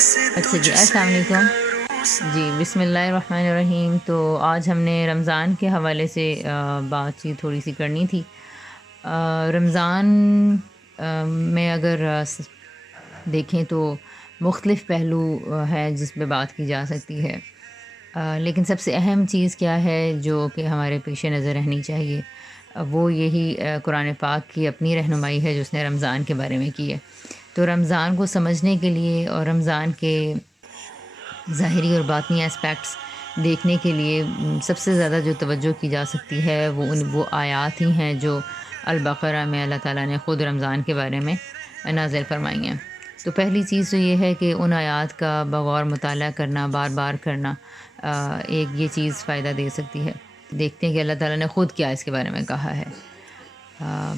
اچھا جی، السلام علیکم جی، بسم اللہ الرحمن الرحیم۔ تو آج ہم نے رمضان کے حوالے سے بات چیت تھوڑی سی کرنی تھی۔ رمضان میں اگر دیکھیں تو مختلف پہلو ہے جس پہ بات کی جا سکتی ہے، لیکن سب سے اہم چیز کیا ہے جو کہ ہمارے پیش نظر رہنی چاہیے، وہ یہی قرآن پاک کی اپنی رہنمائی ہے جو اس نے رمضان کے بارے میں کی ہے۔ تو رمضان کو سمجھنے کے لیے اور رمضان کے ظاہری اور باطنی اسپیکٹس دیکھنے کے لیے سب سے زیادہ جو توجہ کی جا سکتی ہے وہ آیات ہی ہیں جو البقرہ میں اللہ تعالیٰ نے خود رمضان کے بارے میں نازل فرمائی ہیں۔ تو پہلی چیز تو یہ ہے کہ ان آیات کا بغور مطالعہ کرنا، بار بار کرنا، ایک یہ چیز فائدہ دے سکتی ہے۔ دیکھتے ہیں کہ اللہ تعالیٰ نے خود کیا اس کے بارے میں کہا ہے۔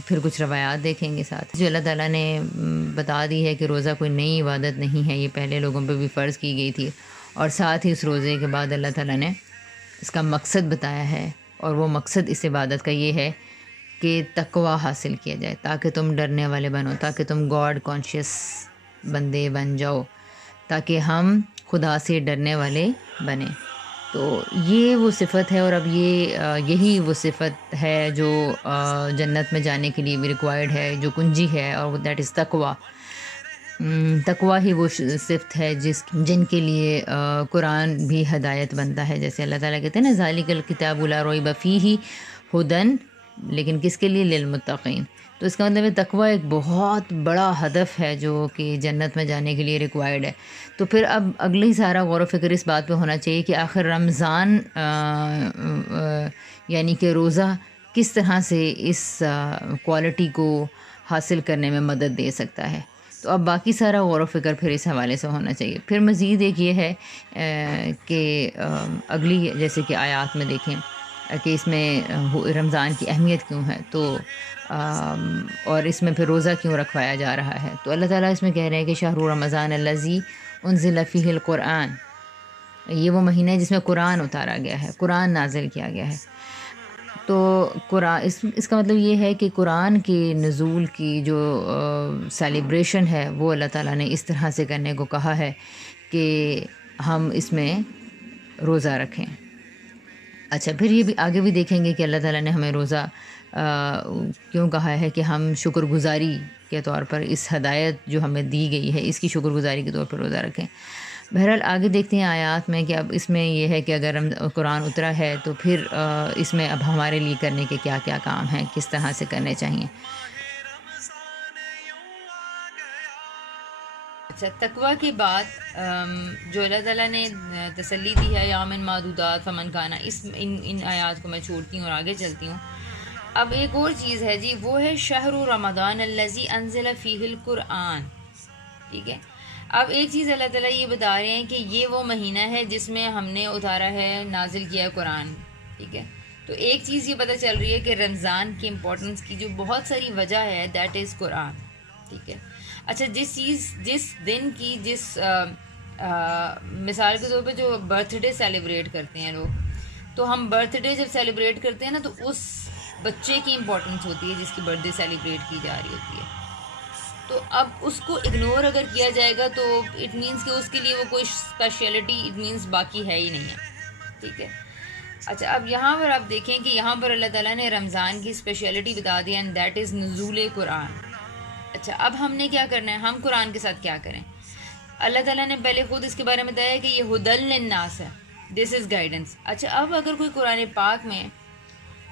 پھر کچھ روایات دیکھیں گے ساتھ جو اللہ تعالیٰ نے بتا دی ہے کہ روزہ کوئی نئی عبادت نہیں ہے، یہ پہلے لوگوں پہ بھی فرض کی گئی تھی، اور ساتھ ہی اس روزے کے بعد اللہ تعالیٰ نے اس کا مقصد بتایا ہے، اور وہ مقصد اس عبادت کا یہ ہے کہ تقوی حاصل کیا جائے، تاکہ تم ڈرنے والے بنو، تاکہ تم گاڈ کانشیس بندے بن جاؤ، تاکہ ہم خدا سے ڈرنے والے بنیں۔ تو یہ وہ صفت ہے، اور اب یہی وہ صفت ہے جو جنت میں جانے کے لیے بھی ریکوائرڈ ہے، جو کنجی ہے، اور دیٹ از تقوی۔ تقوی ہی وہ صفت ہے جن کے لیے قرآن بھی ہدایت بنتا ہے، جیسے اللہ تعالیٰ کہتے ہیں نا ذالک الکتاب لا ریب فیہ ھدی، لیکن کس کے لیے؟ للمتقین۔ تو اس کا مطلب ہے تقوی ایک بہت بڑا ہدف ہے جو کہ جنت میں جانے کے لیے ریکوائرڈ ہے۔ تو پھر اب اگلی سارا غور و فکر اس بات پہ ہونا چاہیے کہ آخر رمضان یعنی کہ روزہ کس طرح سے اس کوالٹی کو حاصل کرنے میں مدد دے سکتا ہے۔ تو اب باقی سارا غور و فکر پھر اس حوالے سے ہونا چاہیے۔ پھر مزید ایک یہ ہے کہ اگلی جیسے کہ آیات میں دیکھیں کہ اس میں رمضان کی اہمیت کیوں ہے، تو اور اس میں پھر روزہ کیوں رکھوایا جا رہا ہے۔ تو اللہ تعالیٰ اس میں کہہ رہے ہیں کہ شہر رمضان الذی انزل فیہ القرآن، یہ وہ مہینہ ہے جس میں قرآن اتارا گیا ہے، قرآن نازل کیا گیا ہے۔ تو قرآن اس کا مطلب یہ ہے کہ قرآن کے نزول کی جو سیلیبریشن ہے وہ اللہ تعالیٰ نے اس طرح سے کرنے کو کہا ہے کہ ہم اس میں روزہ رکھیں۔ اچھا، پھر یہ بھی آگے بھی دیکھیں گے کہ اللہ تعالیٰ نے ہمیں روزہ کیوں کہا ہے کہ ہم شکر گزاری کے طور پر اس ہدایت جو ہمیں دی گئی ہے اس کی شکر گزاری کے طور پر روزہ رکھیں۔ بہرحال آگے دیکھتے ہیں آیات میں کہ اب اس میں یہ ہے کہ اگر قرآن اترا ہے تو پھر اس میں اب ہمارے لیے کرنے کے کیا کیا کام ہیں، کس طرح سے کرنے چاہیے۔ اچھا، تقوی کی بات جو اللہ تعالیٰ نے تسلی دی ہے، یامن معدودات فمن کانا، ان آیات کو میں چھوڑتی ہوں اور آگے چلتی ہوں۔ اب ایک اور چیز ہے جی، وہ ہے شہر رمضان الذی انزل فیہ القرآن، ٹھیک ہے۔ اب ایک چیز اللہ تعالیٰ یہ بتا رہے ہیں کہ یہ وہ مہینہ ہے جس میں ہم نے اتارا ہے، نازل کیا ہے قرآن، ٹھیک ہے۔ تو ایک چیز یہ پتہ چل رہی ہے کہ رمضان کی امپورٹنس کی جو بہت ساری وجہ ہے دیٹ از قرآن، ٹھیک ہے۔ اچھا، جس دن کی مثال کے طور پہ جو برتھ ڈے سیلیبریٹ کرتے ہیں لوگ، تو ہم برتھ ڈے جب سیلیبریٹ کرتے ہیں نا تو اس بچے کی امپورٹنس ہوتی ہے جس کی برتھ ڈے سیلیبریٹ کی جا رہی ہوتی ہے۔ تو اب اس کو اگنور اگر کیا جائے گا تو اٹ مینس کہ اس کے لیے وہ کوئی اسپیشلٹی اٹ مینس باقی ہے ہی نہیں ہے، ٹھیک ہے۔ اچھا، اب یہاں پر آپ دیکھیں کہ یہاں پر اللہ تعالیٰ نے رمضان کی اسپیشلٹی بتا دی اینڈ دیٹ از نزول قرآن۔ اچھا، اب ہم نے کیا کرنا ہے، ہم قرآن کے ساتھ کیا کریں؟ اللہ تعالیٰ نے پہلے خود اس کے بارے میں بتایا کہ یہ ہدی للناس ہے، دس از گائیڈنس۔ اچھا، اب اگر کوئی قرآن پاک میں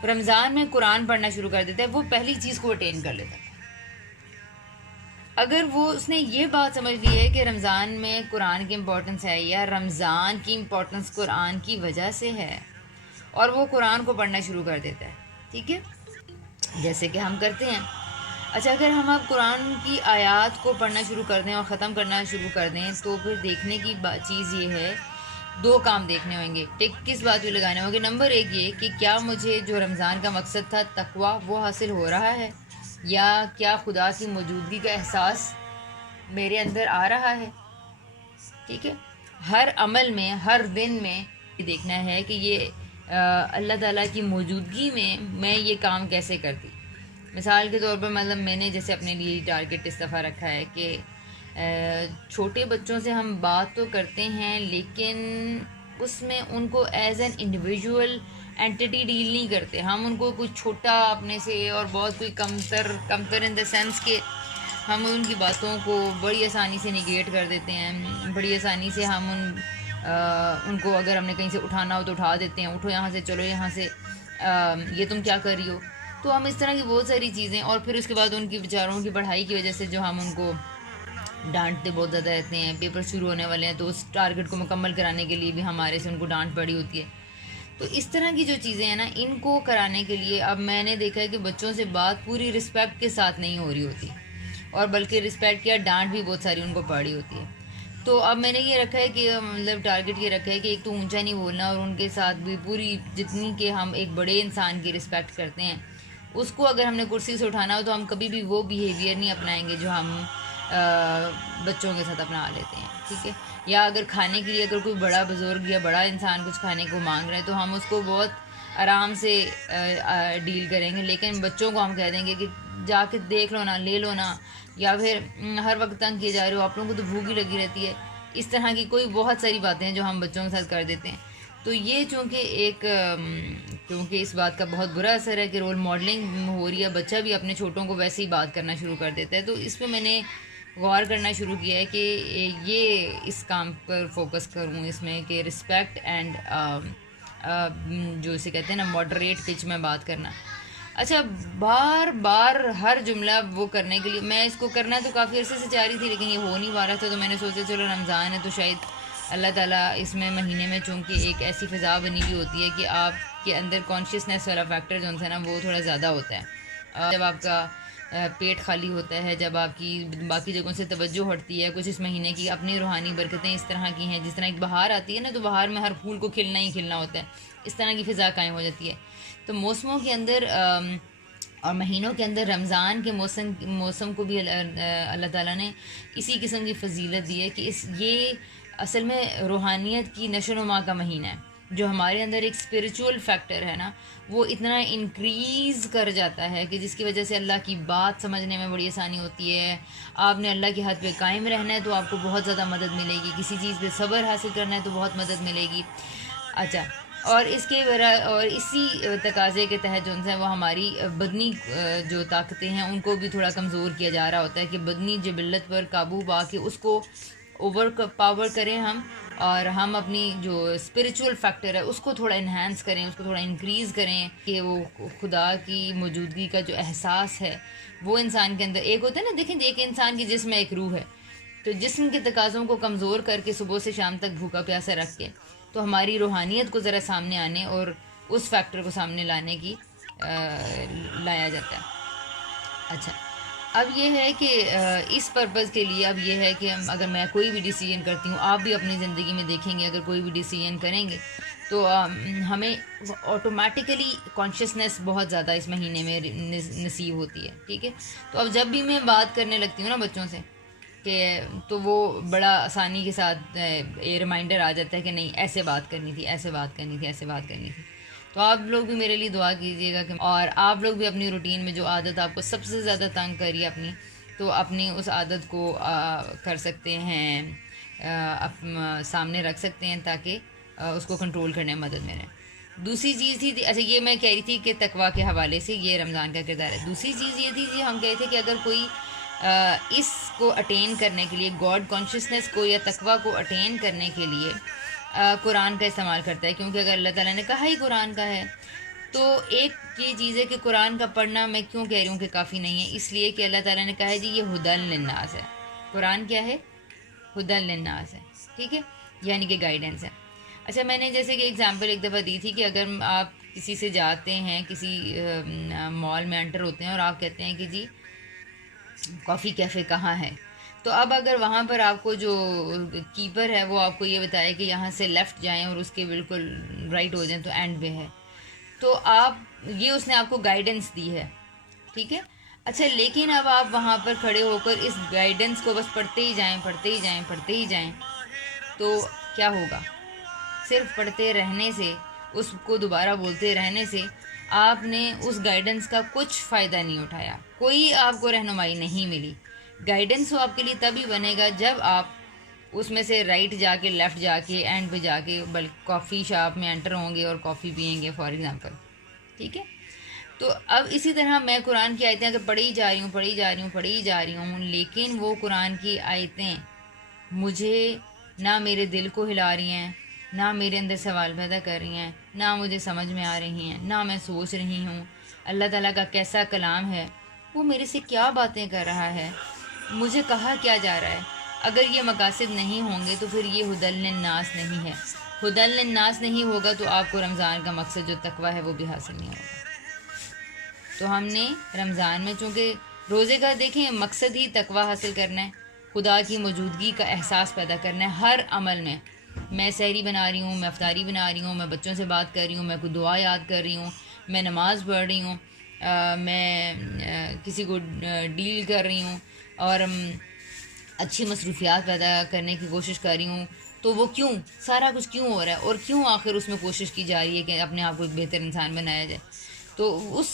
رمضان میں قرآن پڑھنا شروع کر دیتا ہے، وہ پہلی چیز کو اٹین کر لیتا ہے۔ اگر اس نے یہ بات سمجھ لی ہے کہ رمضان میں قرآن کی امپورٹنس ہے یا رمضان کی امپورٹنس قرآن کی وجہ سے ہے، اور وہ قرآن کو پڑھنا شروع کر دیتا ہے، ٹھیک ہے، جیسے کہ ہم کرتے ہیں۔ اچھا، اگر ہم اب قرآن کی آیات کو پڑھنا شروع کر دیں اور ختم کرنا شروع کر دیں تو پھر دیکھنے کی چیز یہ ہے، دو کام دیکھنے ہوں گے، ٹک کس بات پہ لگانے ہوں گے۔ نمبر ایک یہ کہ کیا مجھے جو رمضان کا مقصد تھا تقوی وہ حاصل ہو رہا ہے، یا کیا خدا کی موجودگی کا احساس میرے اندر آ رہا ہے، ٹھیک ہے۔ ہر عمل میں، ہر دن میں یہ دیکھنا ہے کہ یہ اللہ تعالیٰ کی موجودگی میں یہ کام کیسے کرتی۔ مثال کے طور پر مطلب میں نے جیسے اپنے لیے ٹارگٹ اس دفعہ رکھا ہے کہ چھوٹے بچوں سے ہم بات تو کرتے ہیں لیکن اس میں ان کو as an individual entity deal نہیں کرتے. ہم ان کو کچھ چھوٹا اپنے سے اور بہت کوئی کمتر ان دا سینس کہ ہم ان کی باتوں کو بڑی آسانی سے نگیٹ کر دیتے ہیں. بڑی آسانی سے ہم ان کو اگر ہم نے کہیں سے اٹھانا ہو تو اٹھا دیتے ہیں, اٹھو یہاں سے, چلو یہاں سے, یہ تم کیا کر رہی ہو. تو ہم اس طرح کی بہت ساری چیزیں, اور پھر اس کے بعد ان کی بیچاروں کی پڑھائی کی وجہ سے جو ہم ان کو ڈانٹتے بہت زیادہ رہتے ہیں. پیپر شروع ہونے والے ہیں تو اس ٹارگٹ کو مکمل کرانے کے لیے بھی ہمارے سے ان کو ڈانٹ پڑی ہوتی ہے. تو اس طرح کی جو چیزیں ہیں نا, ان کو کرانے کے لیے اب میں نے دیکھا ہے کہ بچوں سے بات پوری رسپیکٹ کے ساتھ نہیں ہو رہی ہوتی, اور بلکہ رسپیکٹ کیا, ڈانٹ بھی بہت ساری ان کو پڑی ہوتی ہے. تو اب میں نے یہ رکھا ہے کہ مطلب ٹارگٹ یہ رکھا ہے کہ ایک تو اونچا نہیں بولنا, اور ان کے ساتھ بھی پوری جتنی کہ ہم ایک بڑے انسان کی رسپیکٹ کرتے ہیں اس کو اگر ہم نے کرسی سے اٹھانا ہو تو ہم کبھی بھی وہ بیہیویئر نہیں اپنائیں گے جو ہم بچوں کے ساتھ اپنا لیتے ہیں. ٹھیک ہے, یا اگر کھانے کے لیے اگر کوئی بڑا بزرگ یا بڑا انسان کچھ کھانے کو مانگ رہے ہیں تو ہم اس کو بہت آرام سے ڈیل کریں گے, لیکن بچوں کو ہم کہہ دیں گے کہ جا کے دیکھ لو نا, لے لو نا, یا پھر ہر وقت تنگ کیے جا رہے ہو, آپ لوگوں کو تو بھوک ہی لگی رہتی ہے. اس طرح کی کوئی بہت ساری باتیں ہیں جو ہم بچوں کے ساتھ کر دیتے ہیں. تو یہ کیونکہ اس بات کا بہت برا اثر ہے کہ رول ماڈلنگ ہو رہی ہے, بچہ بھی اپنے چھوٹوں کو ویسے ہی بات کرنا شروع کر دیتا ہے. تو اس پہ میں نے غور کرنا شروع کیا ہے کہ یہ اس کام پر فوکس کروں اس میں کہ رسپیکٹ اینڈ جو اسے کہتے ہیں نا ماڈریٹ پچ میں بات کرنا. اچھا, بار بار ہر جملہ وہ کرنے کے لیے میں اس کو کرنا تو کافی عرصے سے چاہ رہی تھی لیکن یہ ہو نہیں پا رہا تھا. تو میں نے سوچا چلو رمضان ہے تو شاید اللہ تعالیٰ اس میں مہینے میں چونکہ ایک ایسی فضا بنی ہوئی ہوتی ہے کہ آپ کے اندر کانشیسنیس والا فیکٹر جو ہے نا وہ تھوڑا زیادہ ہوتا ہے. جب آپ کا پیٹ خالی ہوتا ہے, جب آپ کی باقی جگہوں سے توجہ ہٹتی ہے, کچھ اس مہینے کی اپنی روحانی برکتیں اس طرح کی ہیں, جس طرح ایک بہار آتی ہے نا تو بہار میں ہر پھول کو کھلنا ہی کھلنا ہوتا ہے, اس طرح کی فضا قائم ہو جاتی ہے. تو موسموں کے اندر اور مہینوں کے اندر رمضان کے موسم کو بھی اللہ تعالیٰ نے اسی قسم کی فضیلت دی ہے کہ یہ اصل میں روحانیت کی نشو و نما کا مہینہ ہے. جو ہمارے اندر ایک اسپریچول فیکٹر ہے نا وہ اتنا انکریز کر جاتا ہے کہ جس کی وجہ سے اللہ کی بات سمجھنے میں بڑی آسانی ہوتی ہے. آپ نے اللہ کے ہاتھ پہ قائم رہنا ہے تو آپ کو بہت زیادہ مدد ملے گی, کسی چیز پہ صبر حاصل کرنا ہے تو بہت مدد ملے گی. اچھا, اور اسی تقاضے کے تحت جو ہے وہ ہماری بدنی جو طاقتیں ہیں ان کو بھی تھوڑا کمزور کیا جا رہا ہوتا ہے کہ بدنی جبلت پر قابو پا کے اس کو اوور پاور کریں ہم, اور ہم اپنی جو اسپریچول فیکٹر ہے اس کو تھوڑا انہینس کریں, اس کو تھوڑا انکریز کریں کہ وہ خدا کی موجودگی کا جو احساس ہے وہ انسان کے اندر ایک ہوتا ہے نا. دیکھیں ایک انسان کی جسم میں ایک روح ہے, تو جسم کے تقاضوں کو کمزور کر کے صبح سے شام تک بھوکا پیاسا رکھ کے تو ہماری روحانیت کو ذرا سامنے آنے اور اس فیکٹر کو سامنے لانے کی لایا جاتا ہے. اچھا, اب یہ ہے کہ اس پرپز کے لیے اب یہ ہے کہ اگر میں کوئی بھی ڈیسیژن کرتی ہوں, آپ بھی اپنی زندگی میں دیکھیں گے اگر کوئی بھی ڈیسیژن کریں گے تو ہمیں آٹومیٹیکلی کانشیسنیس بہت زیادہ اس مہینے میں نصیب ہوتی ہے. ٹھیک ہے, تو اب جب بھی میں بات کرنے لگتی ہوں نا بچوں سے کہ تو وہ بڑا آسانی کے ساتھ یہ ریمائنڈر آ جاتا ہے کہ نہیں ایسے بات کرنی تھی, ایسے بات کرنی تھی, ایسے بات کرنی تھی. تو آپ لوگ بھی میرے لیے دعا کیجیے گا کہ اور آپ لوگ بھی اپنی روٹین میں جو عادت آپ کو سب سے زیادہ تنگ کری اپنی, تو اپنی اس عادت کو کر سکتے ہیں, سامنے رکھ سکتے ہیں تاکہ اس کو کنٹرول کرنے میں مدد ملے. دوسری چیز تھی, اچھا یہ میں کہہ رہی تھی کہ تقویٰ کے حوالے سے یہ رمضان کا کردار ہے. دوسری چیز یہ تھی کہ ہم کہے تھے کہ اگر کوئی اس کو اٹین کرنے کے لیے گاڈ کانشیسنیس کو یا تقویٰ کو اٹین کرنے کے لیے قرآن کا استعمال کرتا ہے, کیونکہ اگر اللہ تعالیٰ نے کہا ہی قرآن کا ہے تو ایک یہ چیز ہے کہ قرآن کا پڑھنا میں کیوں کہہ رہی ہوں کہ کافی نہیں ہے, اس لیے کہ اللہ تعالیٰ نے کہا ہے جی یہ ہدی للناس ہے. قرآن کیا ہے؟ ہدی للناس ہے. ٹھیک ہے, یعنی کہ گائیڈنس ہے. اچھا, میں نے جیسے کہ اگزامپل ایک دفعہ دی تھی کہ اگر آپ کسی سے جاتے ہیں, کسی مال میں انٹر ہوتے ہیں اور آپ کہتے ہیں کہ جی کافی کیفے کہاں ہے, تو اب اگر وہاں پر آپ کو جو کیپر ہے وہ آپ کو یہ بتائے کہ یہاں سے لیفٹ جائیں اور اس کے بالکل رائٹ ہو جائیں تو اینڈ پہ ہے, تو یہ اس نے آپ کو گائیڈنس دی ہے. ٹھیک ہے, اچھا, لیکن اب آپ وہاں پر کھڑے ہو کر اس گائیڈنس کو بس پڑھتے ہی جائیں, پڑھتے ہی جائیں, پڑھتے ہی جائیں, تو کیا ہوگا؟ صرف پڑھتے رہنے سے, اس کو دوبارہ بولتے رہنے سے آپ نے اس گائیڈنس کا کچھ فائدہ نہیں اٹھایا, کوئی آپ کو رہنمائی نہیں ملی. گائیڈنس ہو آپ کے لیے تبھی بنے گا جب آپ اس میں سے رائٹ جا کے لیفٹ جا کے اینڈ پہ جا کے کافی شاپ میں انٹر ہوں گے اور کافی پئیں گے فار ایگزامپل. ٹھیک ہے. تو اب اسی طرح میں قرآن کی آیتیں اگر پڑھی جا رہی ہوں لیکن وہ قرآن کی آیتیں مجھے نہ میرے دل کو ہلا رہی ہیں، نہ میرے اندر سوال پیدا کر رہی ہیں، نہ مجھے سمجھ میں آ رہی ہیں، نہ میں سوچ رہی ہوں اللہ تعالیٰ کا کیسا کلام ہے، وہ میرے سے کیا باتیں کر رہا ہے، مجھے کہا کیا جا رہا ہے. اگر یہ مقاصد نہیں ہوں گے تو پھر یہ ہدی للناس نہیں ہے. ہدی للناس نہیں ہوگا تو آپ کو رمضان کا مقصد جو تقویٰ ہے وہ بھی حاصل نہیں ہوگا. تو ہم نے رمضان میں چونکہ روزے کا دیکھیں مقصد ہی تقویٰ حاصل کرنا ہے، خدا کی موجودگی کا احساس پیدا کرنا ہے ہر عمل میں. میں سحری بنا رہی ہوں، میں افطاری بنا رہی ہوں، میں بچوں سے بات کر رہی ہوں، میں کوئی دعا یاد کر رہی ہوں، میں نماز پڑھ رہی ہوں، میں کسی کو ڈیل کر رہی ہوں اور اچھی مصروفیات پیدا کرنے کی کوشش کر رہی ہوں. تو وہ کیوں سارا کچھ کیوں ہو رہا ہے اور کیوں آخر اس میں کوشش کی جا رہی ہے کہ اپنے آپ کو ایک بہتر انسان بنایا جائے. تو اس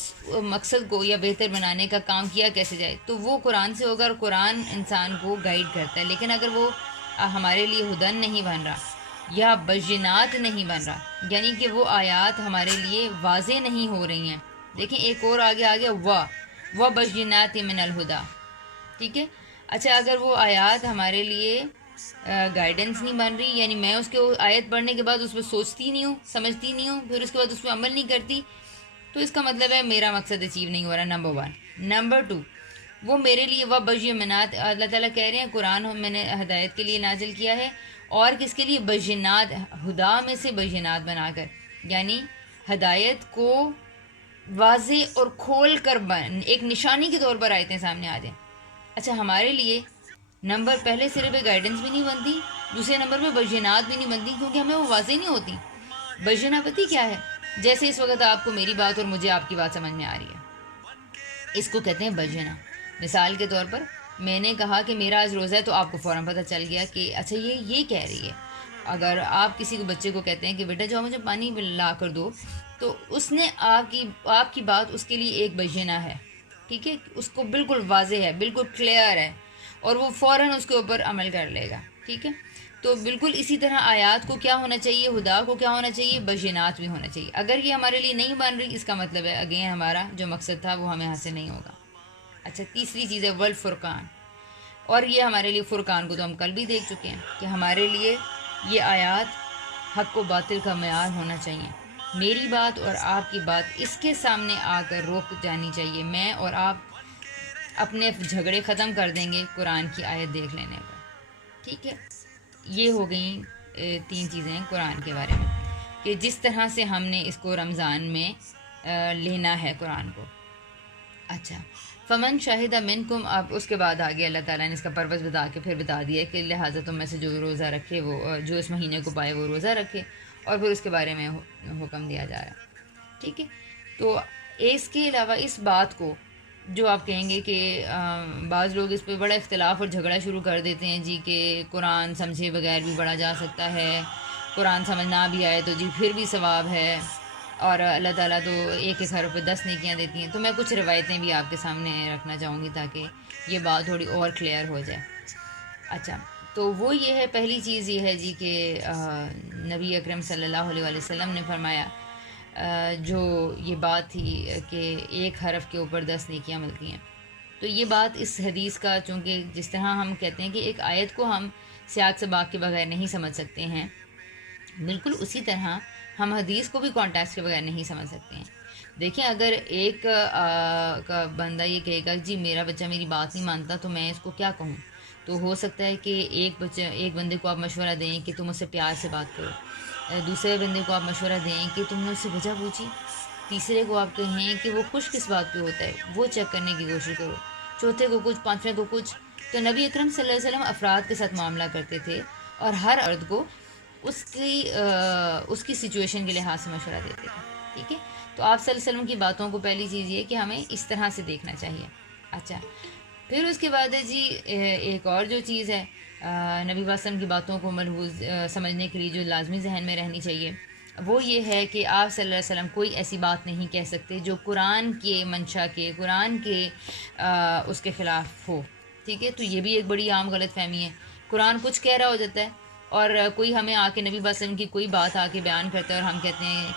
مقصد کو یا بہتر بنانے کا کام کیا کیسے جائے، تو وہ قرآن سے ہوگا اور قرآن انسان کو گائیڈ کرتا ہے. لیکن اگر وہ ہمارے لیے ہدن نہیں بن رہا یا بینات نہیں بن رہا، یعنی کہ وہ آیات ہمارے لیے واضح نہیں ہو رہی ہیں. دیکھیں ایک اور آگے وہ بینات من الہدا. ٹھیک ہے. اچھا اگر وہ آیات ہمارے لیے گائیڈنس نہیں بن رہی، یعنی میں اس کے آیت پڑھنے کے بعد اس پہ سوچتی نہیں ہوں، سمجھتی نہیں ہوں، پھر اس کے بعد اس پہ عمل نہیں کرتی، تو اس کا مطلب ہے میرا مقصد اچیو نہیں ہو رہا. نمبر 1. نمبر 2، وہ میرے لیے وہ بینات اللہ تعالیٰ کہہ رہے ہیں قرآن میں نے ہدایت کے لیے نازل کیا ہے، اور کس کے لیے؟ بینات، ہدا میں سے بینات بنا کر، یعنی ہدایت کو واضح اور کھول کر ایک نشانی کے طور پر آیتیں سامنے آ جائیں. اچھا ہمارے لیے نمبر پہلے سرے پہ گائیڈنس بھی نہیں بنتی، دوسرے نمبر پہ بینات بھی نہیں بنتی کیونکہ ہمیں وہ واضح نہیں ہوتی. بینہ پتی کیا ہے؟ جیسے اس وقت آپ کو میری بات اور مجھے آپ کی بات سمجھ میں آ رہی ہے، اس کو کہتے ہیں بینہ. مثال کے طور پر میں نے کہا کہ میرا آج روزہ ہے تو آپ کو فوراً پتہ چل گیا کہ اچھا یہ کہہ رہی ہے. اگر آپ کسی کو بچے کو کہتے ہیں کہ بیٹا جاؤ مجھے پانی لا کر دو، تو اس نے آپ کی بات اس کے لیے ایک بینہ ہے. ٹھیک ہے. اس کو بالکل واضح ہے، بالکل کلیئر ہے، اور وہ فوراً اس کے اوپر عمل کر لے گا. ٹھیک ہے. تو بالکل اسی طرح آیات کو کیا ہونا چاہیے، ہدا کو کیا ہونا چاہیے، بینات بھی ہونا چاہیے. اگر یہ ہمارے لیے نہیں بن رہی، اس کا مطلب ہے اگین ہمارا جو مقصد تھا وہ ہمیں حاصل نہیں ہوگا. اچھا تیسری چیز ہے والفرقان، اور یہ ہمارے لیے فرقان کو تو ہم کل بھی دیکھ چکے ہیں کہ ہمارے لیے یہ آیات حق و باطل کا معیار ہونا چاہیے. میری بات اور آپ کی بات اس کے سامنے آ کر روک جانی چاہیے. میں اور آپ اپنے جھگڑے ختم کر دیں گے قرآن کی آیت دیکھ لینے پر. ٹھیک ہے. یہ ہو گئیں 3 چیزیں قرآن کے بارے میں کہ جس طرح سے ہم نے اس کو رمضان میں لینا ہے قرآن کو. اچھا فمن شاہد منکم، اب اس کے بعد آگے اللہ تعالیٰ نے اس کا پرپس بتا کے پھر بتا دیا کہ لہٰذا تم میں سے جو روزہ رکھے وہ جو اس مہینے کو پائے وہ روزہ رکھے، اور پھر اس کے بارے میں حکم دیا جا رہا ہے. ٹھیک ہے. تو اس کے علاوہ اس بات کو جو آپ کہیں گے کہ بعض لوگ اس پہ بڑا اختلاف اور جھگڑا شروع کر دیتے ہیں جی کہ قرآن سمجھے بغیر بھی پڑھا جا سکتا ہے، قرآن سمجھنا بھی آئے تو جی پھر بھی ثواب ہے، اور اللہ تعالیٰ تو ایک ایک حرف پہ 10 نیکیاں دیتی ہیں. تو میں کچھ روایتیں بھی آپ کے سامنے رکھنا چاہوں گی تاکہ یہ بات تھوڑی اور کلیئر ہو جائے. اچھا تو وہ یہ ہے، پہلی چیز یہ ہے جی کہ نبی اکرم صلی اللہ علیہ وآلہ وسلم نے فرمایا جو یہ بات تھی کہ ایک حرف کے اوپر 10 نیکیاں ملتی ہیں. تو یہ بات اس حدیث کا، چونکہ جس طرح ہم کہتے ہیں کہ ایک آیت کو ہم سیاق سباق کے بغیر نہیں سمجھ سکتے ہیں، بالکل اسی طرح ہم حدیث کو بھی کانٹیکسٹ کے بغیر نہیں سمجھ سکتے ہیں. دیکھیں اگر ایک کا بندہ یہ کہے گا جی میرا بچہ میری بات نہیں مانتا تو میں اس کو کیا کہوں، تو ہو سکتا ہے کہ ایک بندے کو آپ مشورہ دیں کہ تم اس سے پیار سے بات کرو، دوسرے بندے کو آپ مشورہ دیں کہ تم نے اس سے وجہ پوچھی، تیسرے کو آپ کہیں کہ وہ خوش کس بات پہ ہوتا ہے وہ چیک کرنے کی کوشش کرو، چوتھے کو کچھ، پانچویں کو کچھ. تو نبی اکرم صلی اللہ علیہ وسلم افراد کے ساتھ معاملہ کرتے تھے اور ہر فرد کو اس کی سچویشن کے لحاظ سے مشورہ دیتے تھے. ٹھیک ہے. تو آپ صلی اللہ علیہ وسلم کی باتوں کو پہلی چیز یہ کہ ہمیں اس طرح سے دیکھنا چاہیے. اچھا پھر اس کے بعد ہے جی ایک اور جو چیز ہے نبی وسلم کی باتوں کو ملحوظ سمجھنے کے لیے جو لازمی ذہن میں رہنی چاہیے وہ یہ ہے کہ آپ صلی اللہ علیہ وسلم کوئی ایسی بات نہیں کہہ سکتے جو قرآن کے منشا کے، قرآن کے اس کے خلاف ہو. ٹھیک ہے. تو یہ بھی ایک بڑی عام غلط فہمی ہے. قرآن کچھ کہہ رہا ہو جاتا ہے اور کوئی ہمیں آ کے نبی وسلم کی کوئی بات آ کے بیان کرتا ہے اور ہم کہتے ہیں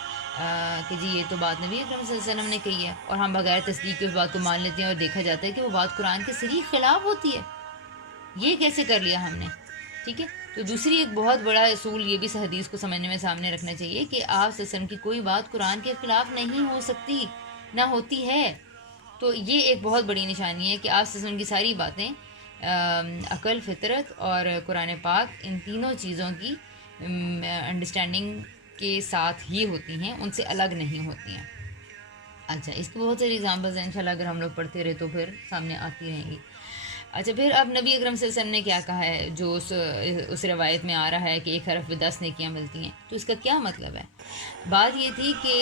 کہ جی یہ تو بات نبی اکرم صلی اللہ علیہ وسلم نے کہی ہے، اور ہم بغیر تصدیق کے اس بات کو مان لیتے ہیں اور دیکھا جاتا ہے کہ وہ بات قرآن کے صریح خلاف ہوتی ہے. یہ کیسے کر لیا ہم نے؟ ٹھیک ہے. تو دوسری ایک بہت بڑا اصول یہ بھی اس حدیث کو سمجھنے میں سامنے رکھنا چاہیے کہ آپ صلی اللہ علیہ وسلم کی کوئی بات قرآن کے خلاف نہیں ہو سکتی، نہ ہوتی ہے. تو یہ ایک بہت بڑی نشانی ہے کہ آپ صلی اللہ علیہ وسلم کی ساری باتیں عقل، فطرت اور قرآن پاک، ان تینوں چیزوں کی انڈرسٹینڈنگ کے ساتھ ہی ہوتی ہیں، ان سے الگ نہیں ہوتی ہیں. اچھا، اس کی بہت ساری ایگزامپلز ہیں، انشاءاللہ اگر ہم لوگ پڑھتے رہے تو پھر سامنے آتی رہیں گی. اچھا، پھر اب نبی اکرم صلی اللہ علیہ وسلم نے کیا کہا ہے جو اس روایت میں آ رہا ہے کہ ایک حرف پہ 10 نیکیاں ملتی ہیں. تو اس کا کیا مطلب ہے؟ بات یہ تھی کہ